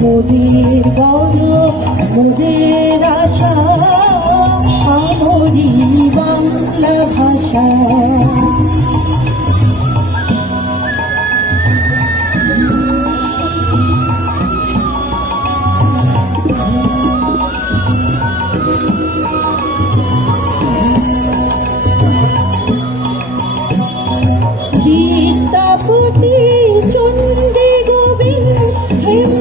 মোদের গৌরব মোদের আশা আমরি বাংলা ভাষা। বিদ্যাপতি চণ্ডী গোবিন্দ হেম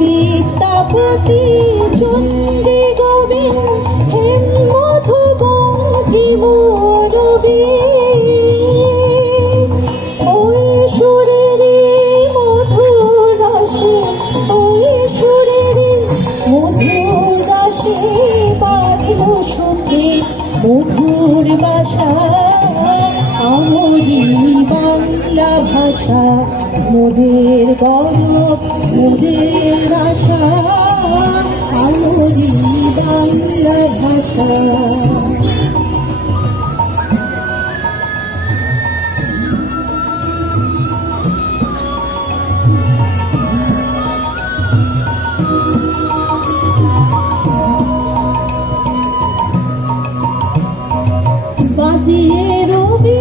বিদ্যাপতি চণ্ডী গোবিন্দ হেম মধুবঙ্গী মৌরবী। ওই সুরেরই মধুর রসে, ওই সুরেরই মধুর রসে বাঁধল সুখে মধুর বাসা আমরি বাংলা ভাষা। মোদের গৌরব মোদের আশা আমরি বাংলা ভাষা। বাজিয়ে রবি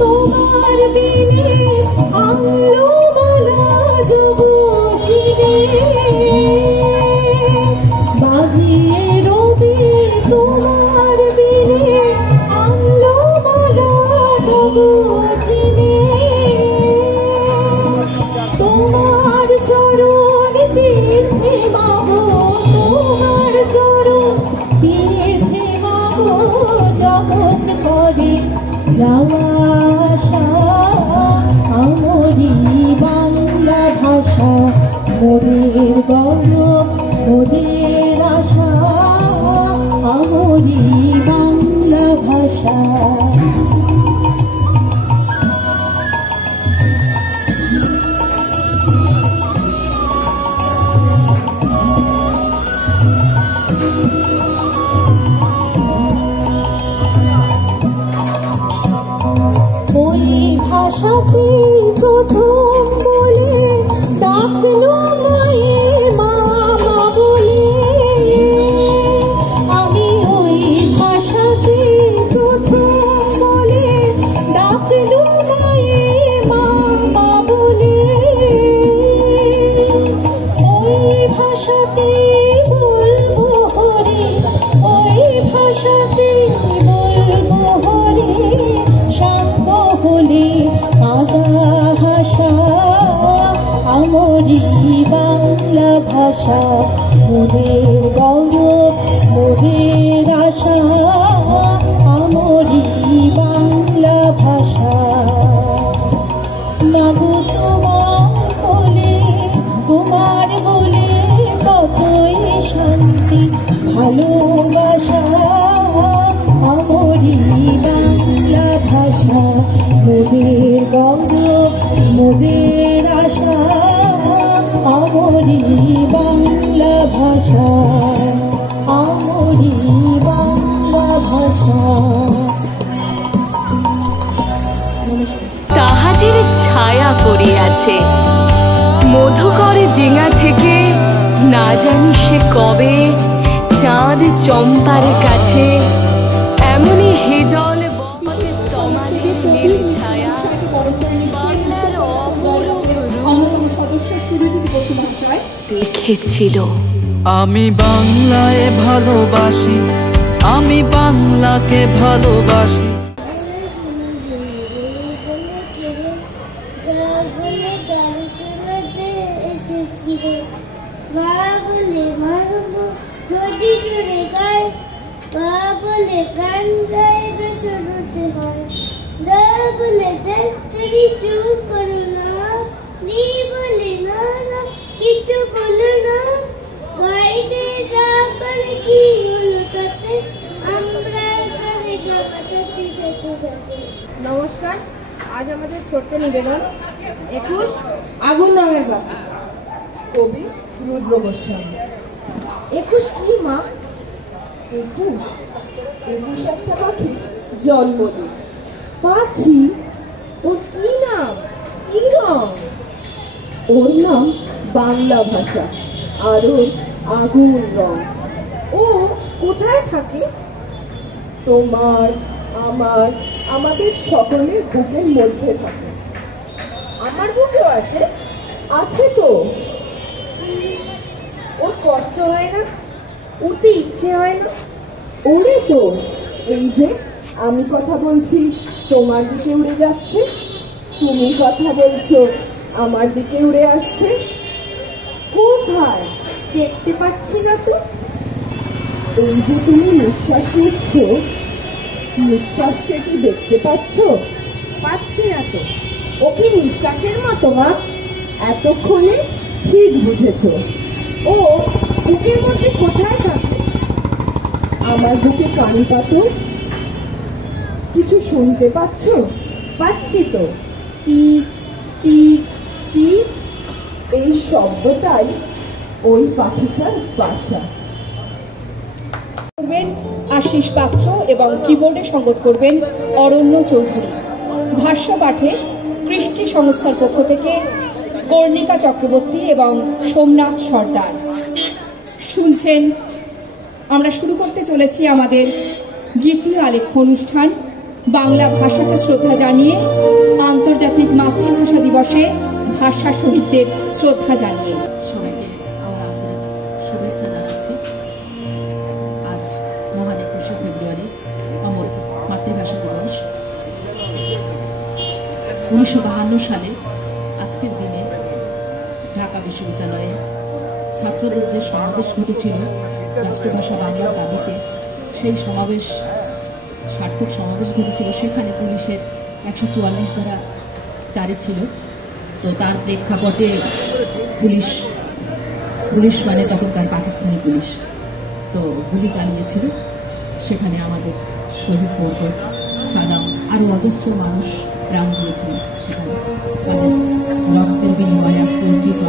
তোমার বিনে আলো মালা জগচিনে, বাজিয়ে রবি তোমার বিনে আলো মালা জগচিনে। তোমার চরণ তীর্থে মাগো, তোমার চরণ তীর্থে মাগো জগৎ করে যাওয়া আশা আমরি বাংলা ভাষা। মোদের গৌরব মোদের আশা আমরি বাংলা ভাষা। ওই ভাষাতে প্রথম বলে ডাকলো মায়ে মামা বলে, আমি ওই ভাষাতে প্রথম বলে ডাকলো মায়ে মামা বলে। ওই ভাষাতে বলবো হরি, ওই ভাষাতে বলবো বাংলা ভাষা মোদের গৌরব মোদের আশা আমরি বাংলা ভাষা মাগো তোমার বলে কতই শান্তি ভালোবাসা আমরি বাংলা ভাষা মোদের গৌরব মোদের আশা আমরি বাংলা ভাষা আমরি বাংলা ভাষা। তাহাদের ছায়া পড়িয়াছে মধুকর ডিঙা থেকে না জানি সে কবে চাঁদ চম্পার কাছে এমনই হেজল বটে তমালের নীল ছায়া বাংলার অপরূপ সদস্য সুরজিৎ বসু মহাশয় দেখেছিল। আমি বাংলায় ভালোবাসি, আমি বাংলাকে ভালোবাসি। নমস্কার, আজ আমাদের ছোট্ট নিবেদন 21 আগুন রঙের বাতি। কবি রুদ্র গোস্বামী। 21 কি মা? 21 একটা পাখি জন্মদিন। পাখি? ওর কি নাম, কি রং? ওর নাম বাংলা ভাষা আর ওর আগুন রং। ও কোথায় থাকে? তোমার আমার আমাদের সকলের বুকের মধ্যে থাকে। আমার বুকেও আছে? আছে তো। ওর কষ্ট হয় না? উঠতে ইচ্ছে হয় না? ওরে তো, এই যে আমি কথা বলছি তোমার দিকে উড়ে যাচ্ছে, তুমি কথা বলছো আমার দিকে উড়ে আসছে। কোথায়? দেখতে পাচ্ছি না তো। এই যে তুমি নিঃশ্বাস নিচ্ছ, নিঃশ্বাসকে কি দেখতে পাচ্ছ? পাচ্ছি না তো। ও কি নিঃশ্বাসের মতো মা? এতক্ষণে ঠিক বুঝেছো। ও বুকের মধ্যে কোথায় থাকে? আমার বুকে কান পাতো, কিছু শুনতে পাচ্ছ? পাচ্ছি তো। টিপ টিপ টিপ। এই শব্দটাই ওই পাখিটার বাসা। করবেন আশিস পাত্র এবং কিবোর্ডে সঙ্গত করবেন অরণ্য চৌধুরী। ভাষ্য পাঠে কৃষ্টি সংস্থার পক্ষ থেকে কর্ণিকা চক্রবর্তী এবং সোমনাথ সর্দার। শুনছেন, আমরা শুরু করতে চলেছি আমাদের দ্বিতীয় আলেখ্য অনুষ্ঠান বাংলা ভাষাকে শ্রদ্ধা জানিয়ে, আন্তর্জাতিক মাতৃভাষা দিবসে ভাষা শহীদদের শ্রদ্ধা জানিয়ে। সবাইকে আমার আন্তরিক শুভেচ্ছা জানাচ্ছি। আজ মহান 21শে ফেব্রুয়ারি অমর মাতৃভাষা দিবস। 1952 সালে আজকের দিনে ঢাকা বিশ্ববিদ্যালয়ে ছাত্রদের যে সমাবেশ ঘটেছিল রাষ্ট্রভাষা বাংলার দাবিতে, সেই সমাবেশ সার্থক সমাবেশ ঘটেছিল। সেখানে পুলিশের 144 ধারা জারি ছিল। তো তার প্রেক্ষাপটে পুলিশ মানে তখনকার পাকিস্তানি পুলিশ তো গুলি চালিয়েছিল। সেখানে আমাদের শহীদ বর্গ, সালাম আরও অজস্র মানুষ প্রাণ দিয়েছিল। সেখানে তাদের রক্তের বিনিময়ে আজকে অর্জিত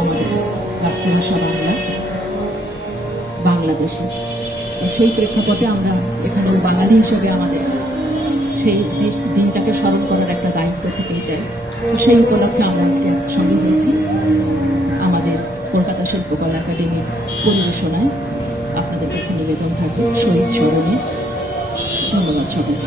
রাষ্ট্রভাষা বাংলাদেশে। সেই প্রেক্ষাপটে আমরা এখানে বাঙালি হিসেবে আমাদের সেই দিনটাকে স্মরণ করার একটা দায়িত্ব থেকেই যায়। তো সেই উপলক্ষে আমরা আজকে সঙ্গে হয়েছি আমাদের কলকাতা শিল্পকলা একাডেমির পরিবেশনায়। আপনাদের কাছে নিবেদন থাকবে শহীদ স্মরণে। ধন্যবাদ সবাই।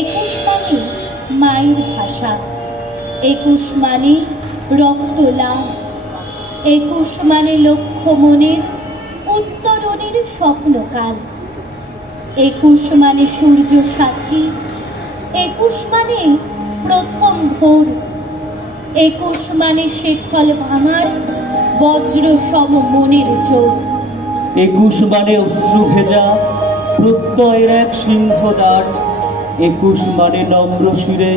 একুশ মানে মায়ের ভাষা, একুশ মানে রক্ত লাল, একুশ মানে লক্ষ মনের উত্তরণের স্বপ্নকাল, একুশ মানে সূর্য সাথী, একুশ মানে প্রথম ভোর, একুশ মানে শেখল ভাঙার বজ্র সম মনের জোর, একুশ মানে অশ্রু ভেজা প্রত্যয়ের এক সিংহদ্বার, একুশ মানে নম্র সুরে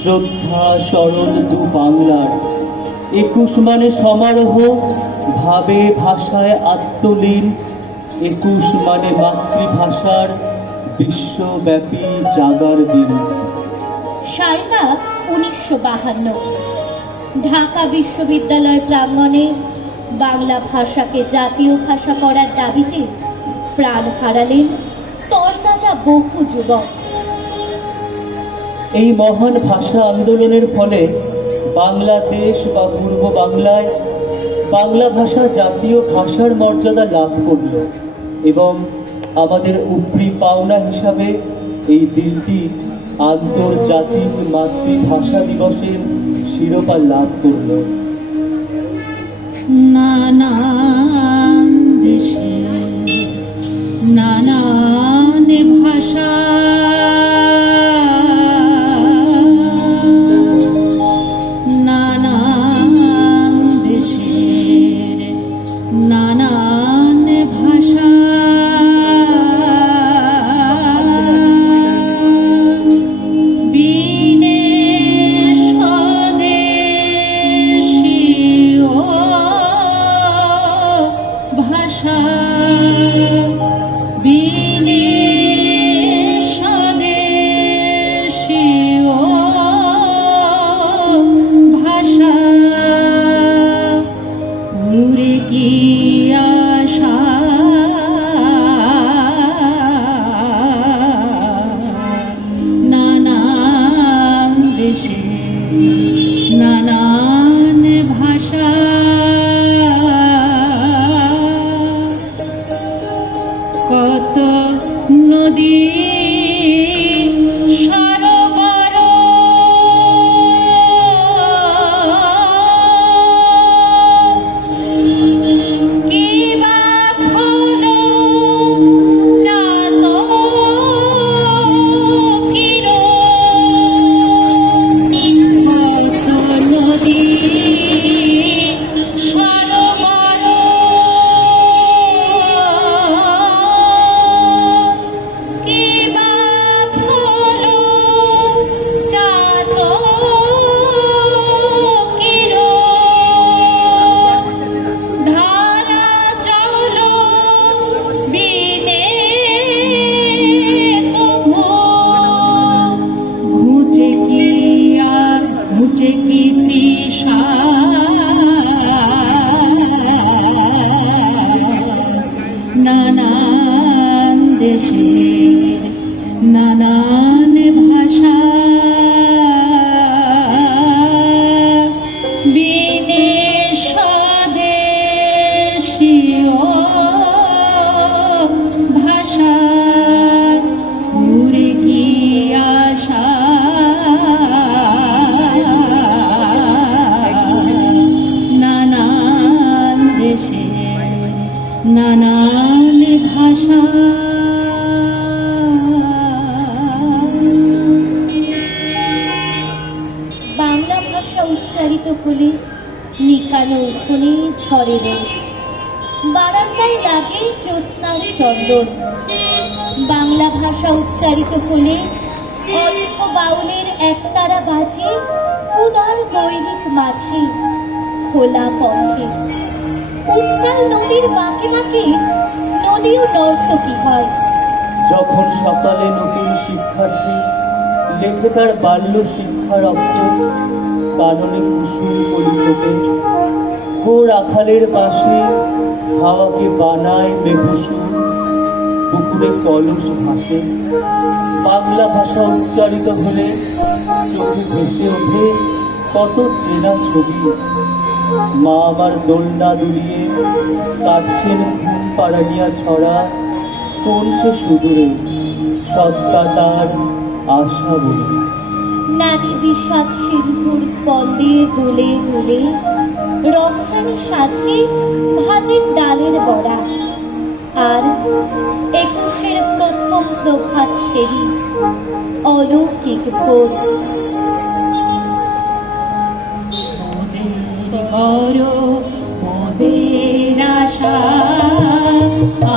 শ্রদ্ধা স্মরণ দু বাংলার, একুশ মানে সমারোহ ভাবে ভাষায় আত্মলীন, একুশ মানে মাতৃভাষার বিশ্বব্যাপী জাগার দিন। সালটা 1952। ঢাকা বিশ্ববিদ্যালয় প্রাঙ্গণে বাংলা ভাষাকে জাতীয় ভাষা করার দাবিতে প্রাণ হারালেন তরতাজা বহু যুবক। এই মহান ভাষা আন্দোলনের ফলে বাংলাদেশ বা পূর্ব বাংলায় বাংলা ভাষা জাতীয় ভাষার মর্যাদা লাভ করল এবং আমাদের উপরি পাওনা হিসাবে এই দিনটি আন্তর্জাতিক মাতৃভাষা দিবসের শিরোপা লাভ করল। নানান দেশে নানান ভাষা, নানান দেশের নানান ভাষা, নানান ভাষা, কত নদী সরোবর, কি বা ফল জাত নানান দেশের নানান ভাষা, বিনে স্বদেশীয় ভাষা, উড়ে কি আশা, নানান দেশের নানান ভাষা। বাংলা ভাষা উচ্চারিত হলে নিকানো উঠোনে ঝরে রোদ, বারান্দায় লাগে জ্যোৎস্নার চন্দন। বাংলা ভাষা উচ্চারিত হলে অল্প বাউলের একতারা বাজে উদার দৈনিক মাঠে খোলা পথে। উত্তাল নদীর বাঁকে বাঁকে নদীও নর্তকী হয়। যখন সকালে নতুন শিক্ষার্থী লেখে তার বাল্য শিক্ষার অক্ষর কাননে কুসুম কলিতে, ঘোর আখালের পাশে হাওয়াকে বানায় মেঘসুর, পুকুরে কলস ভাসে। বাংলা ভাষা উচ্চারিত হলে চোখে ভেসে ওঠে কত চেনা ছবি। মা আমার দোলনা দুলিয়ে কাটছেন ঘুম পাড়ানিয়া ছড়া, কোন সে সুদূরে সত্তা তার আশা বলে। নারী বিষাদ সিন্ধুর স্পন্দে দুলে দুলে রমজানি সাজে ভাজের ডালের বড়া, আর ২১-এর প্রথম প্রভাত ফেরি অলৌকিক ভোর। করো মোদের আশা,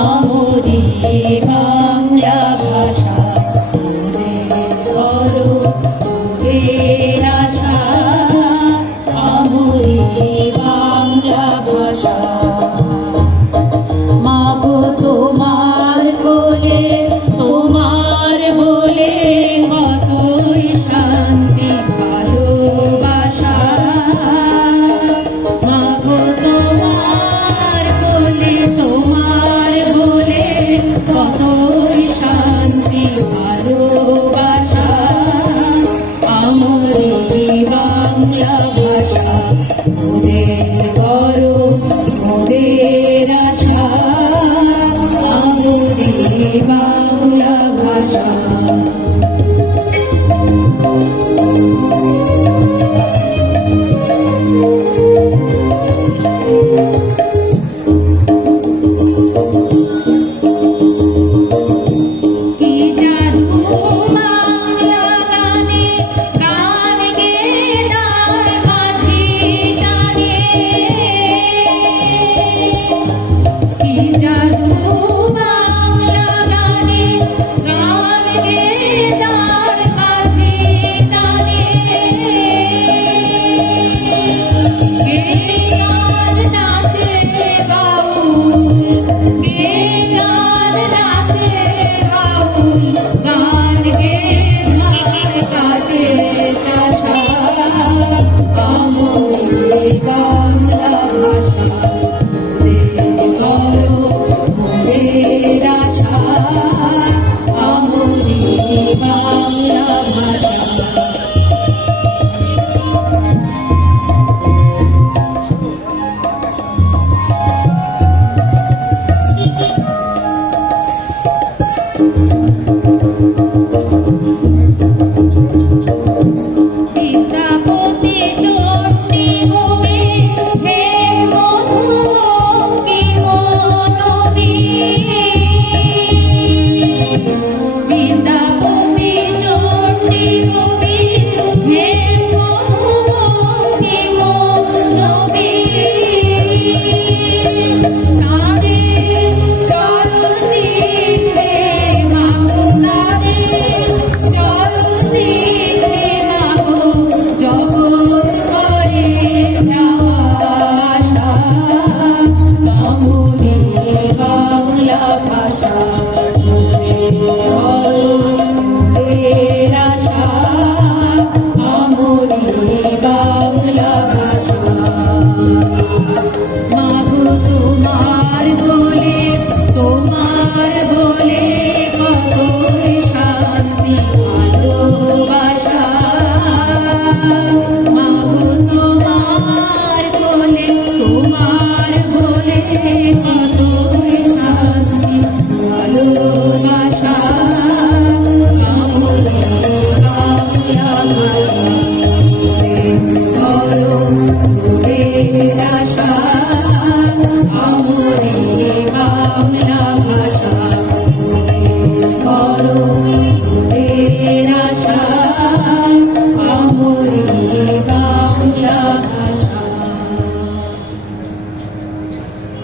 আমরে বাংলা ভাষা, মোদের করো মোদের আশা, আমরে বাংলা ভাষা। মাগো তোমার কোলে তোমার বলে কতই শান্তি ভালোবাসা। মাগো তোমার কোলে তোমার বলে কত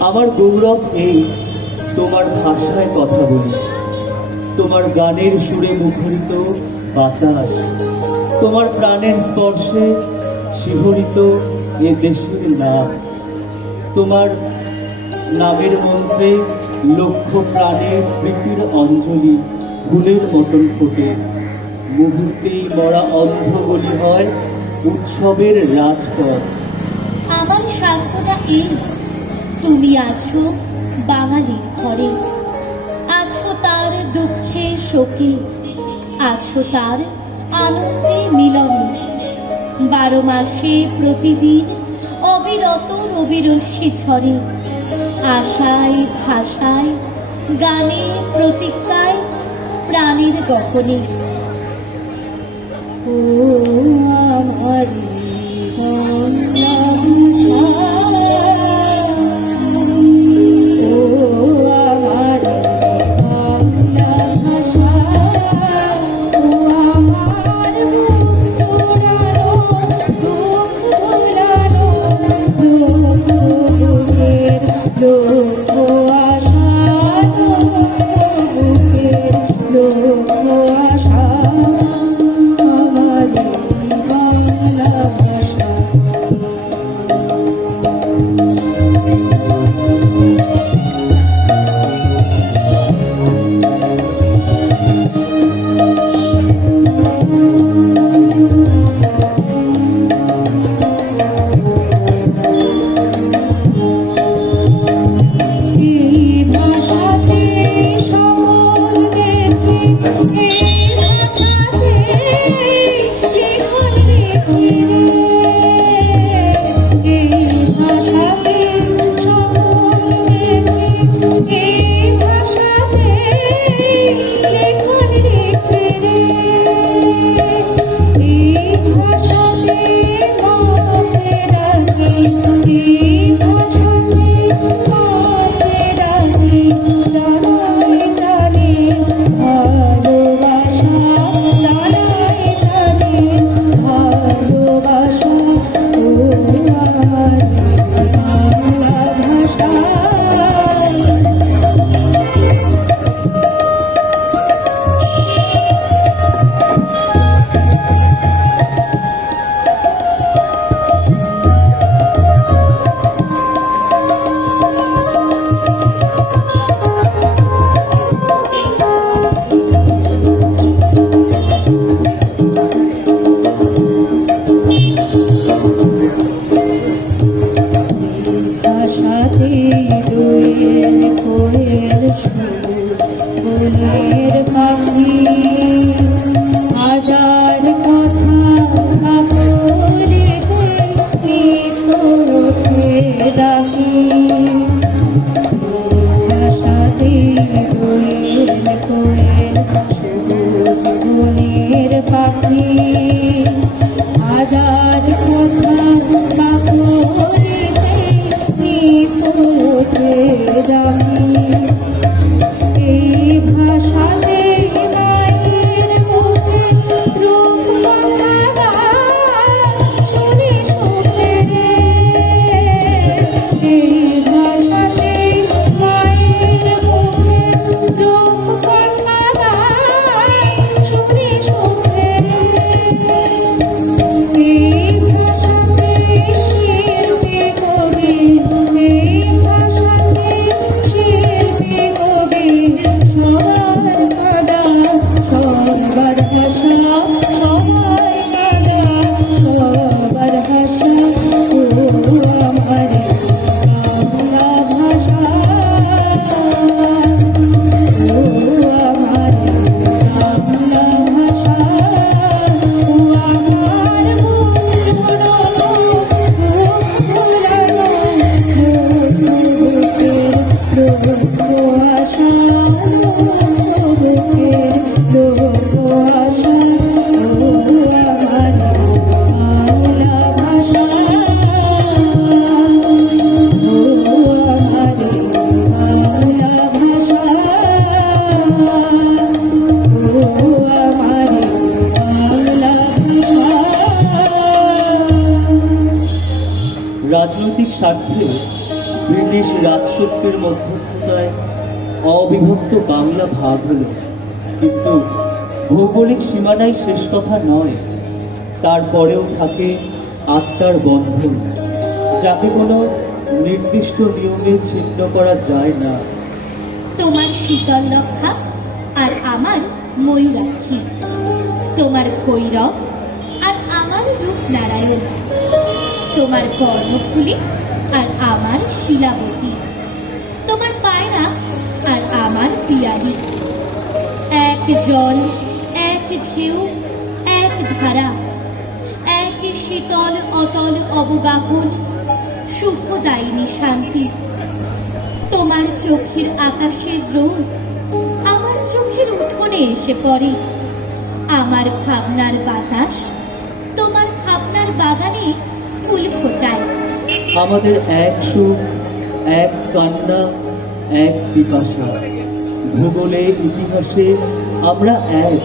আমার গৌরব এই তোমার ভাষায় কথা বলি, তোমার গানের সুরে মুখরিত বাতাস, তোমার প্রাণের স্পর্শে শিহরিত এ দেশের নাম, তোমার নামের মন্ত্রে লক্ষ প্রাণের প্রীতির অঞ্জলি ফুলের মতন ফোটে, মুহূর্তেই মরা অন্ধ বলি হয় উৎসবের রাজপথ। আমার সান্ত্বনা এই, তুমি আছো বাঙালির ঘরে, আছো তার দুঃখে শোকে, আছো তার আনন্দে মিলনে, 12 মাসে প্রতিদিন অবিরত রবিরশ্মি ঝরে, আশায় ভাষায় গানে প্রতীক্ষায় প্রাণীর গহনে। ও আমার আশা আমার বাংলা রাখি হাজার কথা বাপরিতে নিতে ডাকি এই ভাষাতে মায়ের মুখে রূপ কথা শুনে সুখে এই ভাষাতে মায়ের মুখে রূপ কথা শুনে সুখে এই ভাষাতে শিল্পী কবি এই ভাষাতে শিল্পী কবি সবার কাদা সবার ভাষা সবাই কাদা সবার ভাষা ও আমার বাংলা ভাষা ও আমার বাংলা ভাষা ও আমার মন জোড়ানো পুরানো আশা আশা ও আমার বাংলা ভাষা ও আমার বাংলা ভাষা ও আমার বাংলা ভাষা। রাজনৈতিক স্বার্থে ব্রিটিশ রাজশক্তির মধ্যস্থতায় অবিভক্ত বাংলা ভাগ হল, কিন্তু ভৌগোলিক সীমানাই শেষ কথা নয়। তারপরেও থাকে আত্মার বন্ধন, যাকে কোনো নির্দিষ্ট নিয়মে ছিন্ন করা যায় না। তোমার শীতল লক্ষা আর আমার ময়ূরাক্ষী, তোমার ভৈরব আর আমার রূপনারায়ণ, তোমার কর্ণফুলী আর আমার শিলাবতী, তোমার পায়রা আর আমার পিয়ালি। এক জল, এক ঢেউ, এক ধারা, এক শীতল অতল অবগাহন, শুভদায়িনী শান্তি। তোমার চোখের আকাশের রোদ আমার চোখের উঠোনে এসে পড়ে, আমার ভাবনার বাতাস তোমার ভাবনার বাগানে ফুল ফোটায়। আমাদের এক সুখ, এক কান্না, এক পিপাসা। ভূগোলে ইতিহাসে আমরা এক,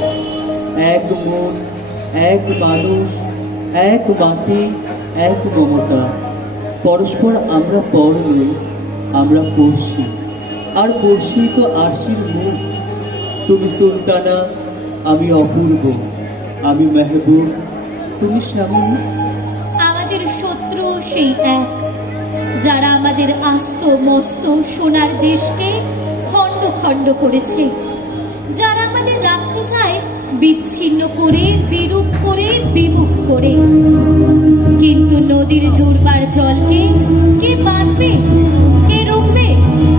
এক মন, এক মানুষ, এক মাটি, এক মমতা। পরস্পর আমরা পর নই, আমরা পড়শি, আর পড়শি তো আরশির মুখ। তুমি সুলতানা, আমি অপূর্ব, আমি মেহবুব, তুমি শ্যামলী। আমাদের শত্রু সেই এক, যারা আমাদের আস্ত মস্ত সোনার দেশকে খণ্ড খণ্ড করেছে, যারা আমাদের রাখতে চায় বিচ্ছিন্ন করে, বিরূপ করে, বিমুখ করে। কিন্তু নদীর দুর্বার জলকে কে বাঁধবে, কে রুখবে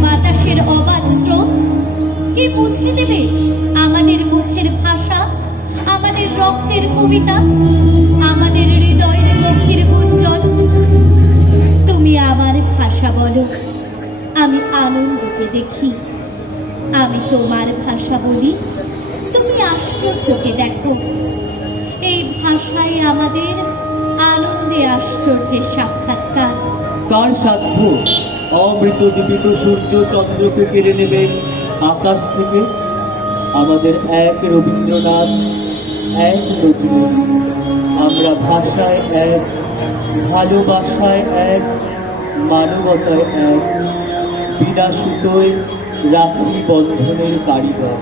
বাতাসের অবাধ স্রোত? কে মুছে দেবে আমাদের মুখের ভাষা, আমাদের রক্তের কবিতা, আমাদের হৃদয়ের গভীর গুঞ্জন? তুমি আমার ভাষা বলো, আমি আনন্দকে দেখি। আমি তোমার ভাষা বলি, তুমি আশ্চর্যকে দেখো। এই ভাষায় আমাদের আনন্দে আশ্চর্যের সাক্ষাৎকার। কার সাধ্য অমৃত দীপিত সূর্য চন্দ্রকে কেড়ে নেবে আকাশ থেকে? আমাদের এক রবীন্দ্রনাথ, এক নজরুল। আমরা ভাষায় এক, ভালোবাসায় এক, মানবতায় এক। বিনা সুতোয় রাখি বন্ধনের কারিগর।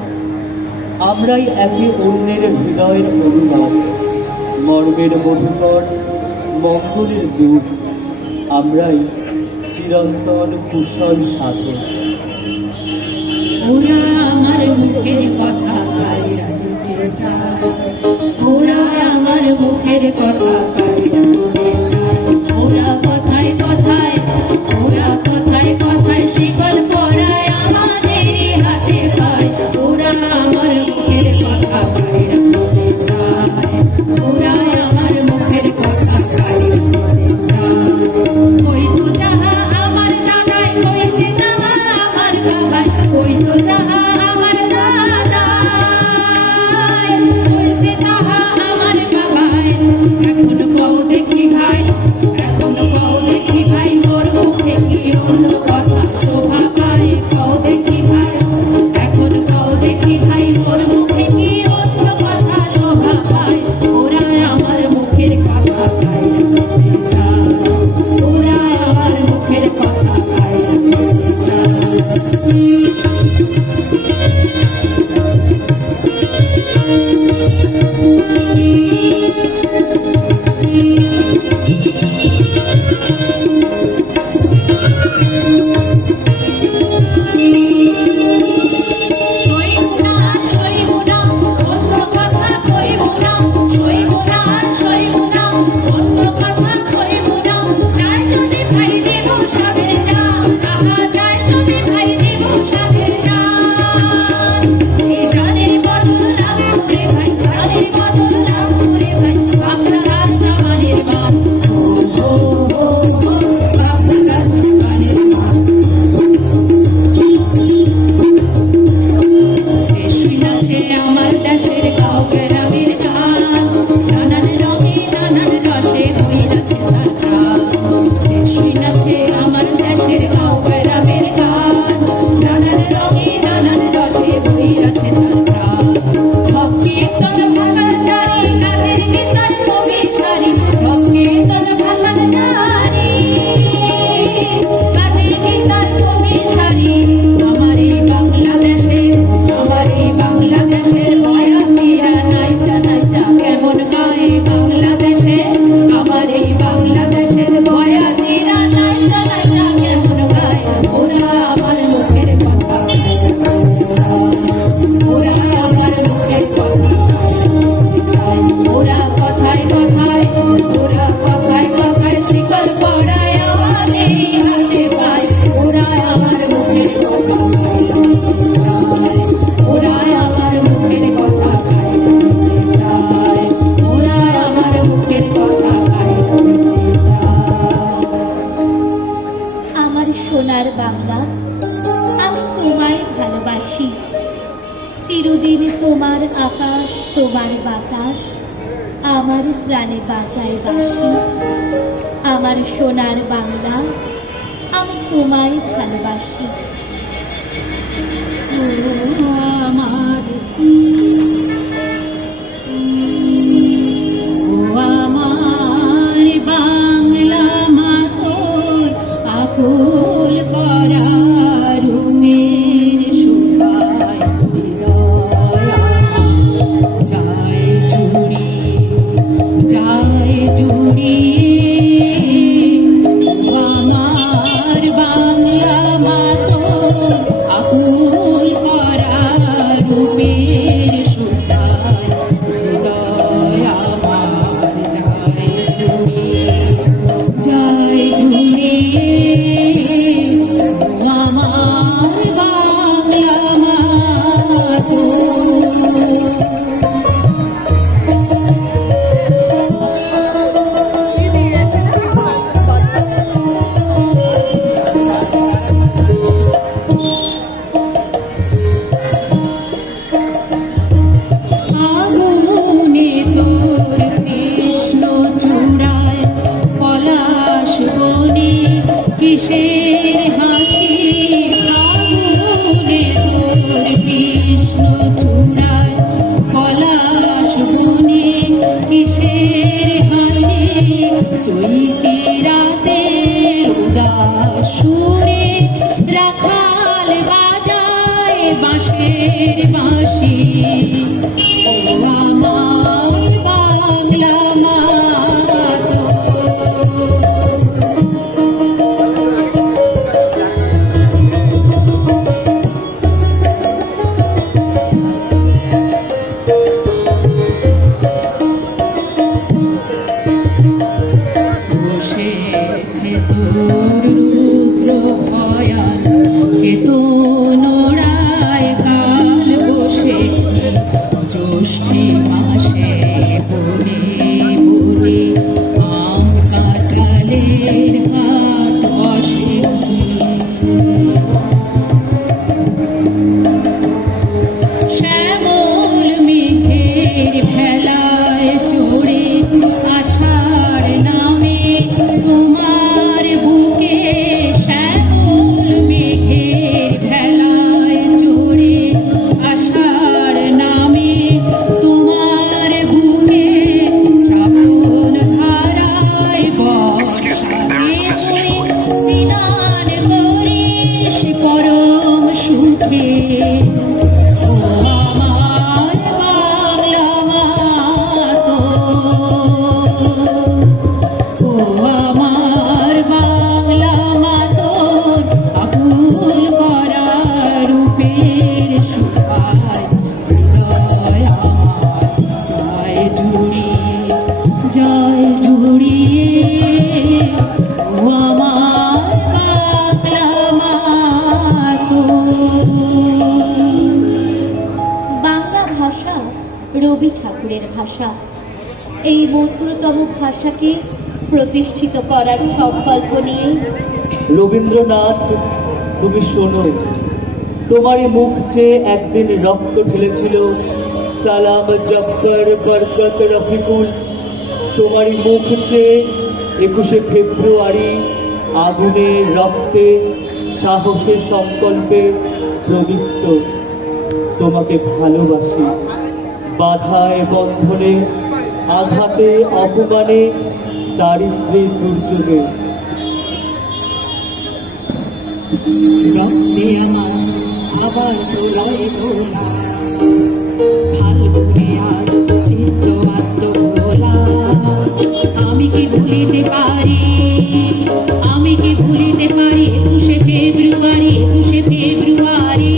আমরাই একে অন্যের হৃদয়ের অনুভব, মর্মের মধুকর, মঙ্গলের দূত। আমরাই চিরন্তন কুশল সাধক। ওরা আমার মুখের কথা কাইরা নিতে চায়, ওরা আমার মুখের কথা কাইরা নিতে চায়। ওরা কথায় কথায়, ওরা কথায় কথায় শিকল পরায় আমাদের হাতে পায়। ওরা আমার মুখের কথা কাইরা নিতে চায়, ওরা আমার মুখের কথা কাইরা নিতে চায়। ওই তো যাহা আমার দাদাই হয়েছে, তাহা আমার বাবাই। ওই তো যাহা আমার দাদাই হয়েছে, দেশের গাঁও গ্রামের গান নানান রঙে নানান রসে বইরাছে তার প্রাণ যে শুইনাছে আমার দেশের গাঁও গ্রামের গান নানান রঙে নানান রসে বইরাছে তার প্রাণ সব কীর্তন ভাষার জারি কাজের গীতার কবি সারি সব কীর্তন ভাষার জারি কাজের গীতার কবি সারি আমার এই বাংলাদেশের বয়াতিরা নাইচা নাইচা কেমন গায় বাংলাদেশে আমার এই বাংলাদেশের বয়াতিরা নাইচা নাইচা কেমন গায় ওরা আমার মুখের কথা ওরা আমার মুখের কথা ওরা কথায় কথায় ওরা কথায় কথায় শিকল পড়ায় আমাদের হাতে পায় ওরা আমার মুখের কথা ওরা আমার মুখের কথা গাইতে চায় ওরা আমার মুখের কথা গাইতে চায় আমার সোনার বাংলা আমি তোমায় ভালোবাসি চিরদিন তোমার আকাশ তোমার বাতাস আমার প্রাণে বাঁচায় বাসি আমার সোনার বাংলা আমি তোমায় ভালোবাসি আমার বাংলা মাতোর আকুল করা রুমের শোভায় হৃদয় যায় জুড়িয়ে আমার বাংলা মাতোর আকুল করা রূপের সুধায় হৃদয় আমার যায় জুড়িয়ে আমার বাংলা মাতোর আগুনে তোর কৃষ্ণ চূড়ায় পলাশ বনে কিসের হাসি আগুনে তোর কৃষ্ণ চূড়ায় পলাশ বনে কিসের হাসি চৈতি রাতের উদাস সুরে রাখাল বাজায় বাঁশের বাঁশি আমার বাংলা মাতোর বসে তোর রুদ্র ভয়াল কেতন ওড়ায় কাল বসে জ্যৈষ্ঠী মাসে বনে বনে আম কাঁঠালের হাট বসে শ্যামল মেঘের ভেলায় চড়ে আষাঢ় নামে তোমার বুকে শ্যামল মেঘের ভেলায় চড়ে আষাঢ় নামে তোমার বুকে শ্রাবণ ধারায় বর্ষাকে স্নান করিস পরম সুখে আমার বাংলা মাতোর ও আমার বাংলা মাতোর আকুল করা রূপের সুখায় হৃদয় আমার যায় জুড়িয়ে ও আমার বাংলা মাতোর বাংলা ভাষা রবি ঠাকুরের ভাষা এই মধুরতম ভাষাকে প্রতিষ্ঠিত করার সংকল্প নিয়ে রবীন্দ্রনাথ, তুমি শোনো, তোমারই মুখ চেয়ে একদিন রক্ত ঢেলেছিল সালাম জব্বর বরকত রফিকুল তোমারই মুখ চেয়ে 21শে ফেব্রুয়ারি আগুনে রক্তে সাহসের সংকল্পে প্রদীপ্ত তোমাকে ভালোবাসি বাধায় বন্ধনে আঘাতে অপমানে দারিদ্র্যের দুর্যোগে রক্তে আমার আবার প্রলয় দোলা ফাল্গুনে আজ চিত্ত আত্মভোলা আমি কি ভুলিতে পারি 21শে ফেব্রুয়ারি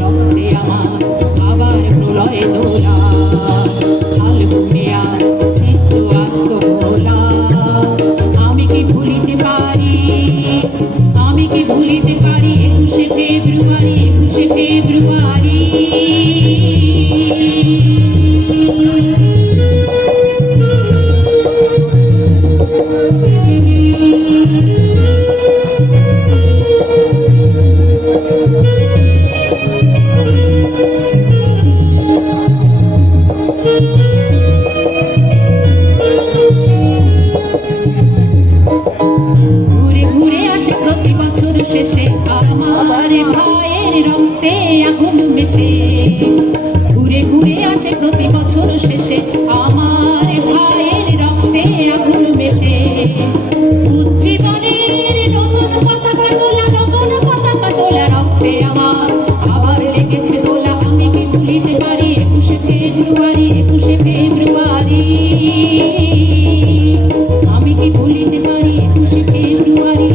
রক্তে আমার আবার প্রলয় দোলা ফাল্গুনে আজ চিত্ত আত্মভোলা আমি কি ভুলিতে পারি 21শে ফেব্রুয়ারি ঘুরে ঘুরে আসে প্রতি বছর শেষে আমার ভাইয়ের রক্তে আগুন মেশে ঘুরে ঘুরে আসে প্রতি বছর শেষে আমার ভাইয়ের রক্তে আগুন মেশে উজ্জীবনের নতুন পতাকা তোলা রক্তে আমার আবার লেগেছে দোলা আমি কি ভুলিতে পারি 21শে ফেব্রুয়ারি আমি কি ভুলিতে পারি 21শে ফেব্রুয়ারি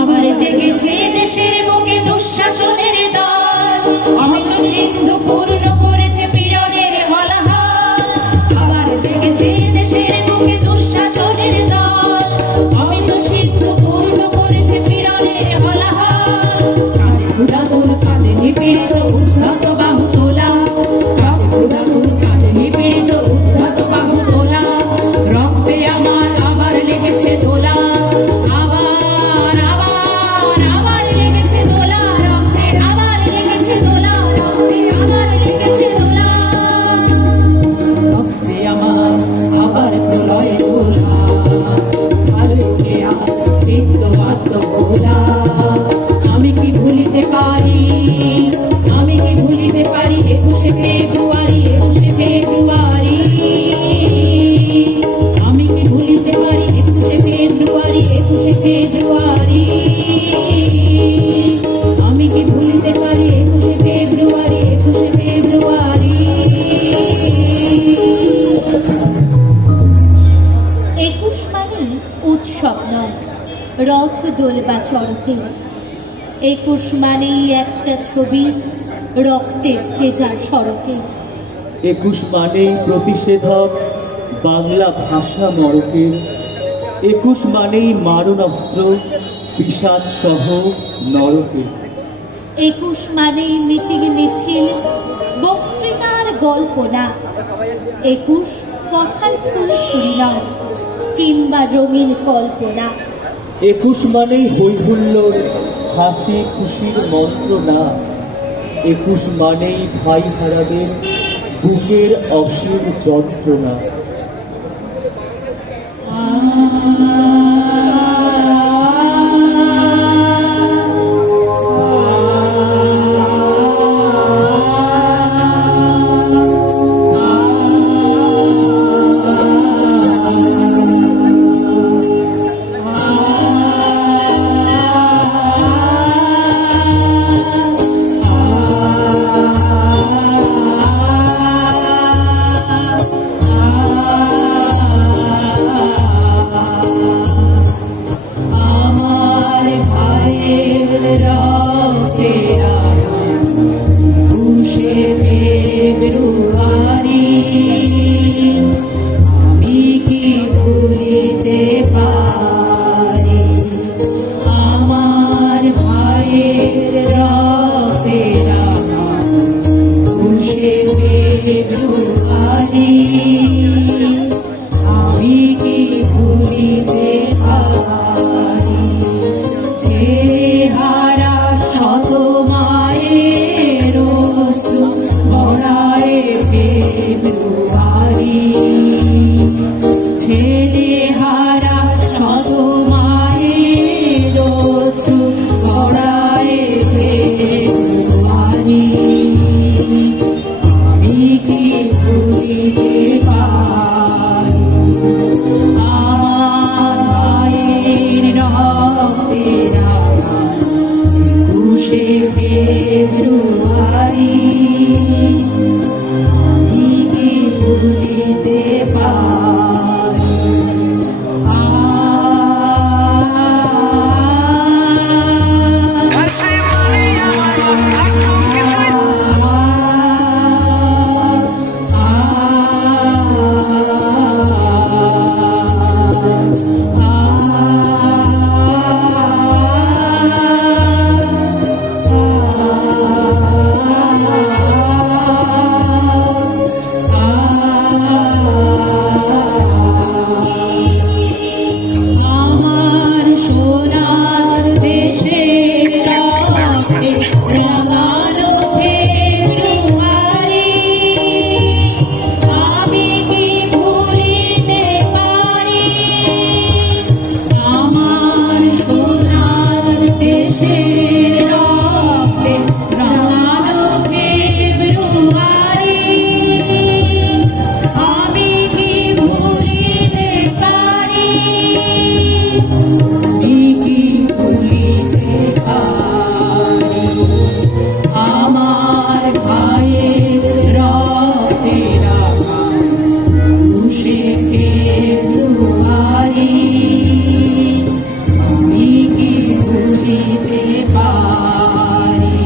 আবার জেগেছে দেশের বুকে দুঃশাসনের দল অমিত সিন্ধু পূর্ণ করেছে পীড়নের হলাহল আবার জেগেছে দেশের বুকে দুঃশাসনের দল অমিত সিন্ধু পূর্ণ করেছে পীড়নের হলাহল কাঁধে ক্ষুধাতুর কাঁধে নিপীড়িত উদ্ধত বাহু তোলা কাঁধে ক্ষুধাতুর কাঁধে নিপীড়িত উদ্ধত বাহু তোলা রক্তে আমার আবার লেগেছে দোলা আমি কি ভুলিতে পারি 21শে ফেব্রুয়ারি আমি কি ভুলিতে পারি 21শে ফেব্রুয়ারি আমি কি ভুলিতে পারি 21শে ফেব্রুয়ারি 21 মানে উৎসব নয় রথ দোল বা চড়কে 21 মানেই একটা ছবি রক্তে ভেজা সড়কে 21 মানেই প্রতিষেধক বাংলা ভাষা মরকের 21 মানেই মারণাস্ত্র বিষাদ সহ নরকের 21 মানেই মিটিং মিছিল বক্তৃতার গল্প না 21 কথার ফুলছুরি নয় কিংবা রঙিন কল্পনা 21 মানেই হৈহুল্লোর হাসি খুশির মন্ত্র না 21 মানেই ভাই হারাদের বুকের অসীম যন্ত্রণা কি ভুলিতে পারি চেহারা শত মায়ের অশ্রু গড়ায় ফেব্রুয়ারি ছেলেহারা শত মায়ের অশ্রু গড়ায় ফেব্রুয়ারি আমি কি ভুলিতে পারি আমার ভাইয়ের রক্তের আঘাত 21শে ফেব্রুয়ারি আমি কি ভুলিতে পারি আমার সোনার দেশের রাঙানো ফেব্রুয়ারি আমি কি ভুলিতে পারি আমার সোনার দেশের রক্তে রাঙানো ফেব্রুয়ারি আমি কি ভুলিতে পারি আমি কি ভুলিতে পারি আমার ভাইয়ের রক্তের আঘাত 21শে ফেব্রুয়ারি আমি কি ভুলিতে পারি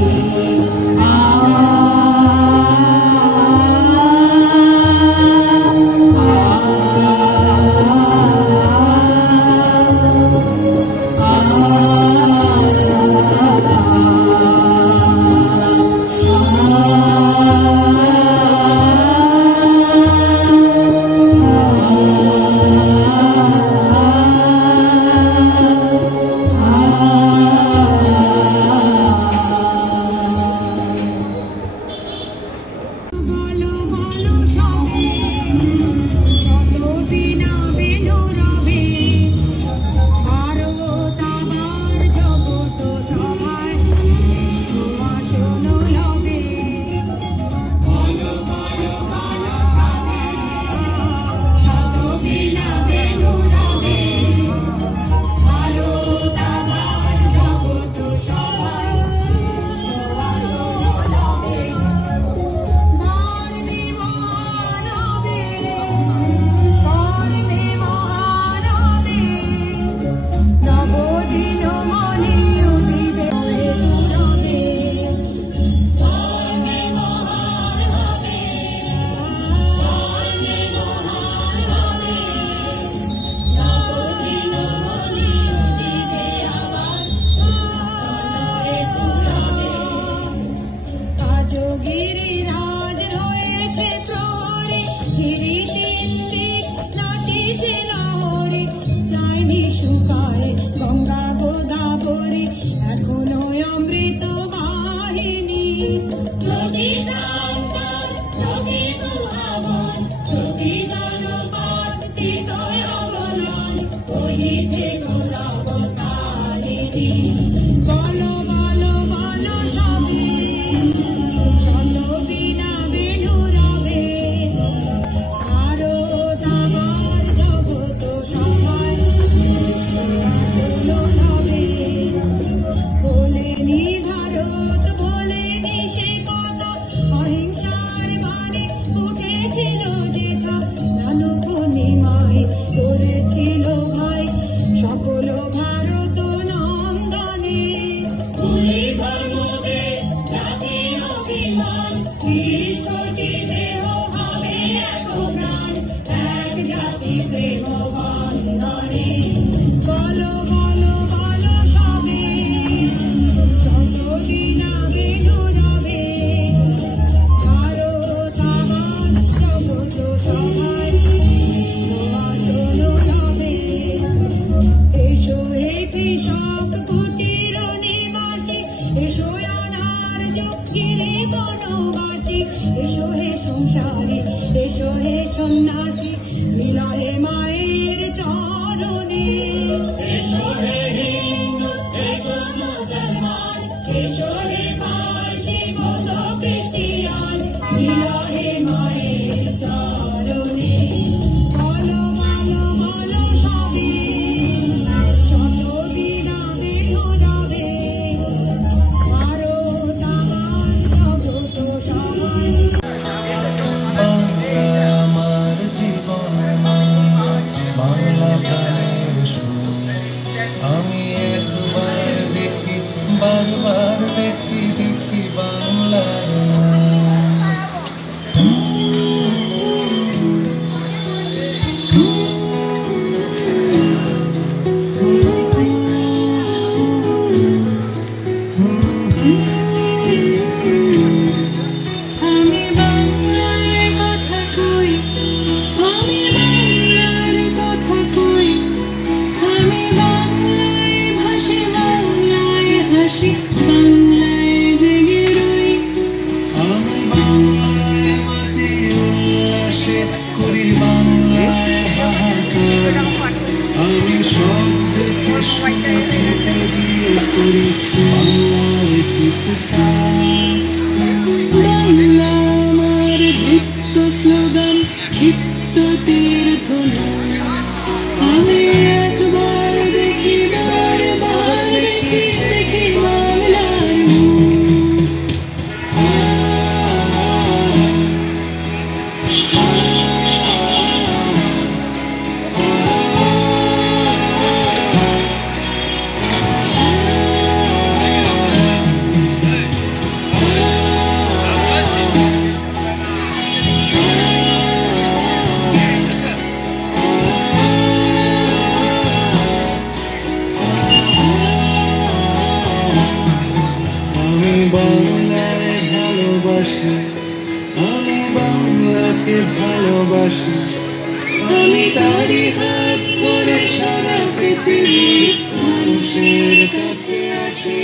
বাংলা আমার দীপ্ত স্লোগান, ক্ষিপ্ত তীর ধনু। আমি একবার দেখি, বারবার দেখি, দেখি বাংলার মুখ। আমি বাংলায় ভালোবাসি, আমি বাংলাকে ভালোবাসি, আমি তারই হাত ধরে সারা পৃথিবীর মানুষের কাছে আসি।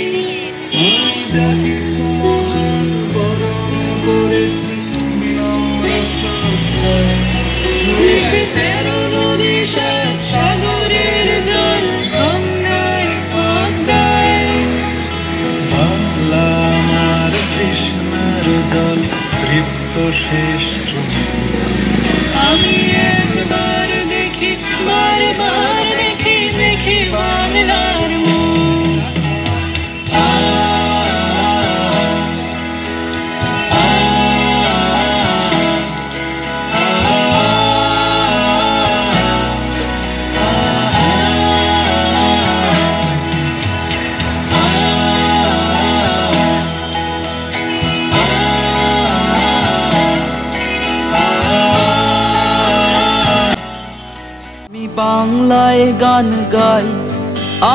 আমি যা কিছু মহান বরণ করেছি বিনম্র শ্রদ্ধায়। 13 নদী 7 সাগরের জল গঙ্গায় পদ্মায়। বাংলা আমার তৃষ্ণার জল, তৃপ্ত শেষ চুমু। আমি একবার দেখি, বারবার দেখি, দেখি বাংলার মুখ। আমি বাংলায় গান গাই,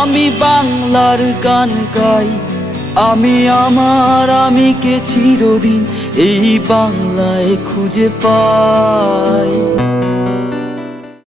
আমি বাংলার গান গাই, আমি আমার আমিকে চিরদিন এই বাংলায় খুঁজে পাই।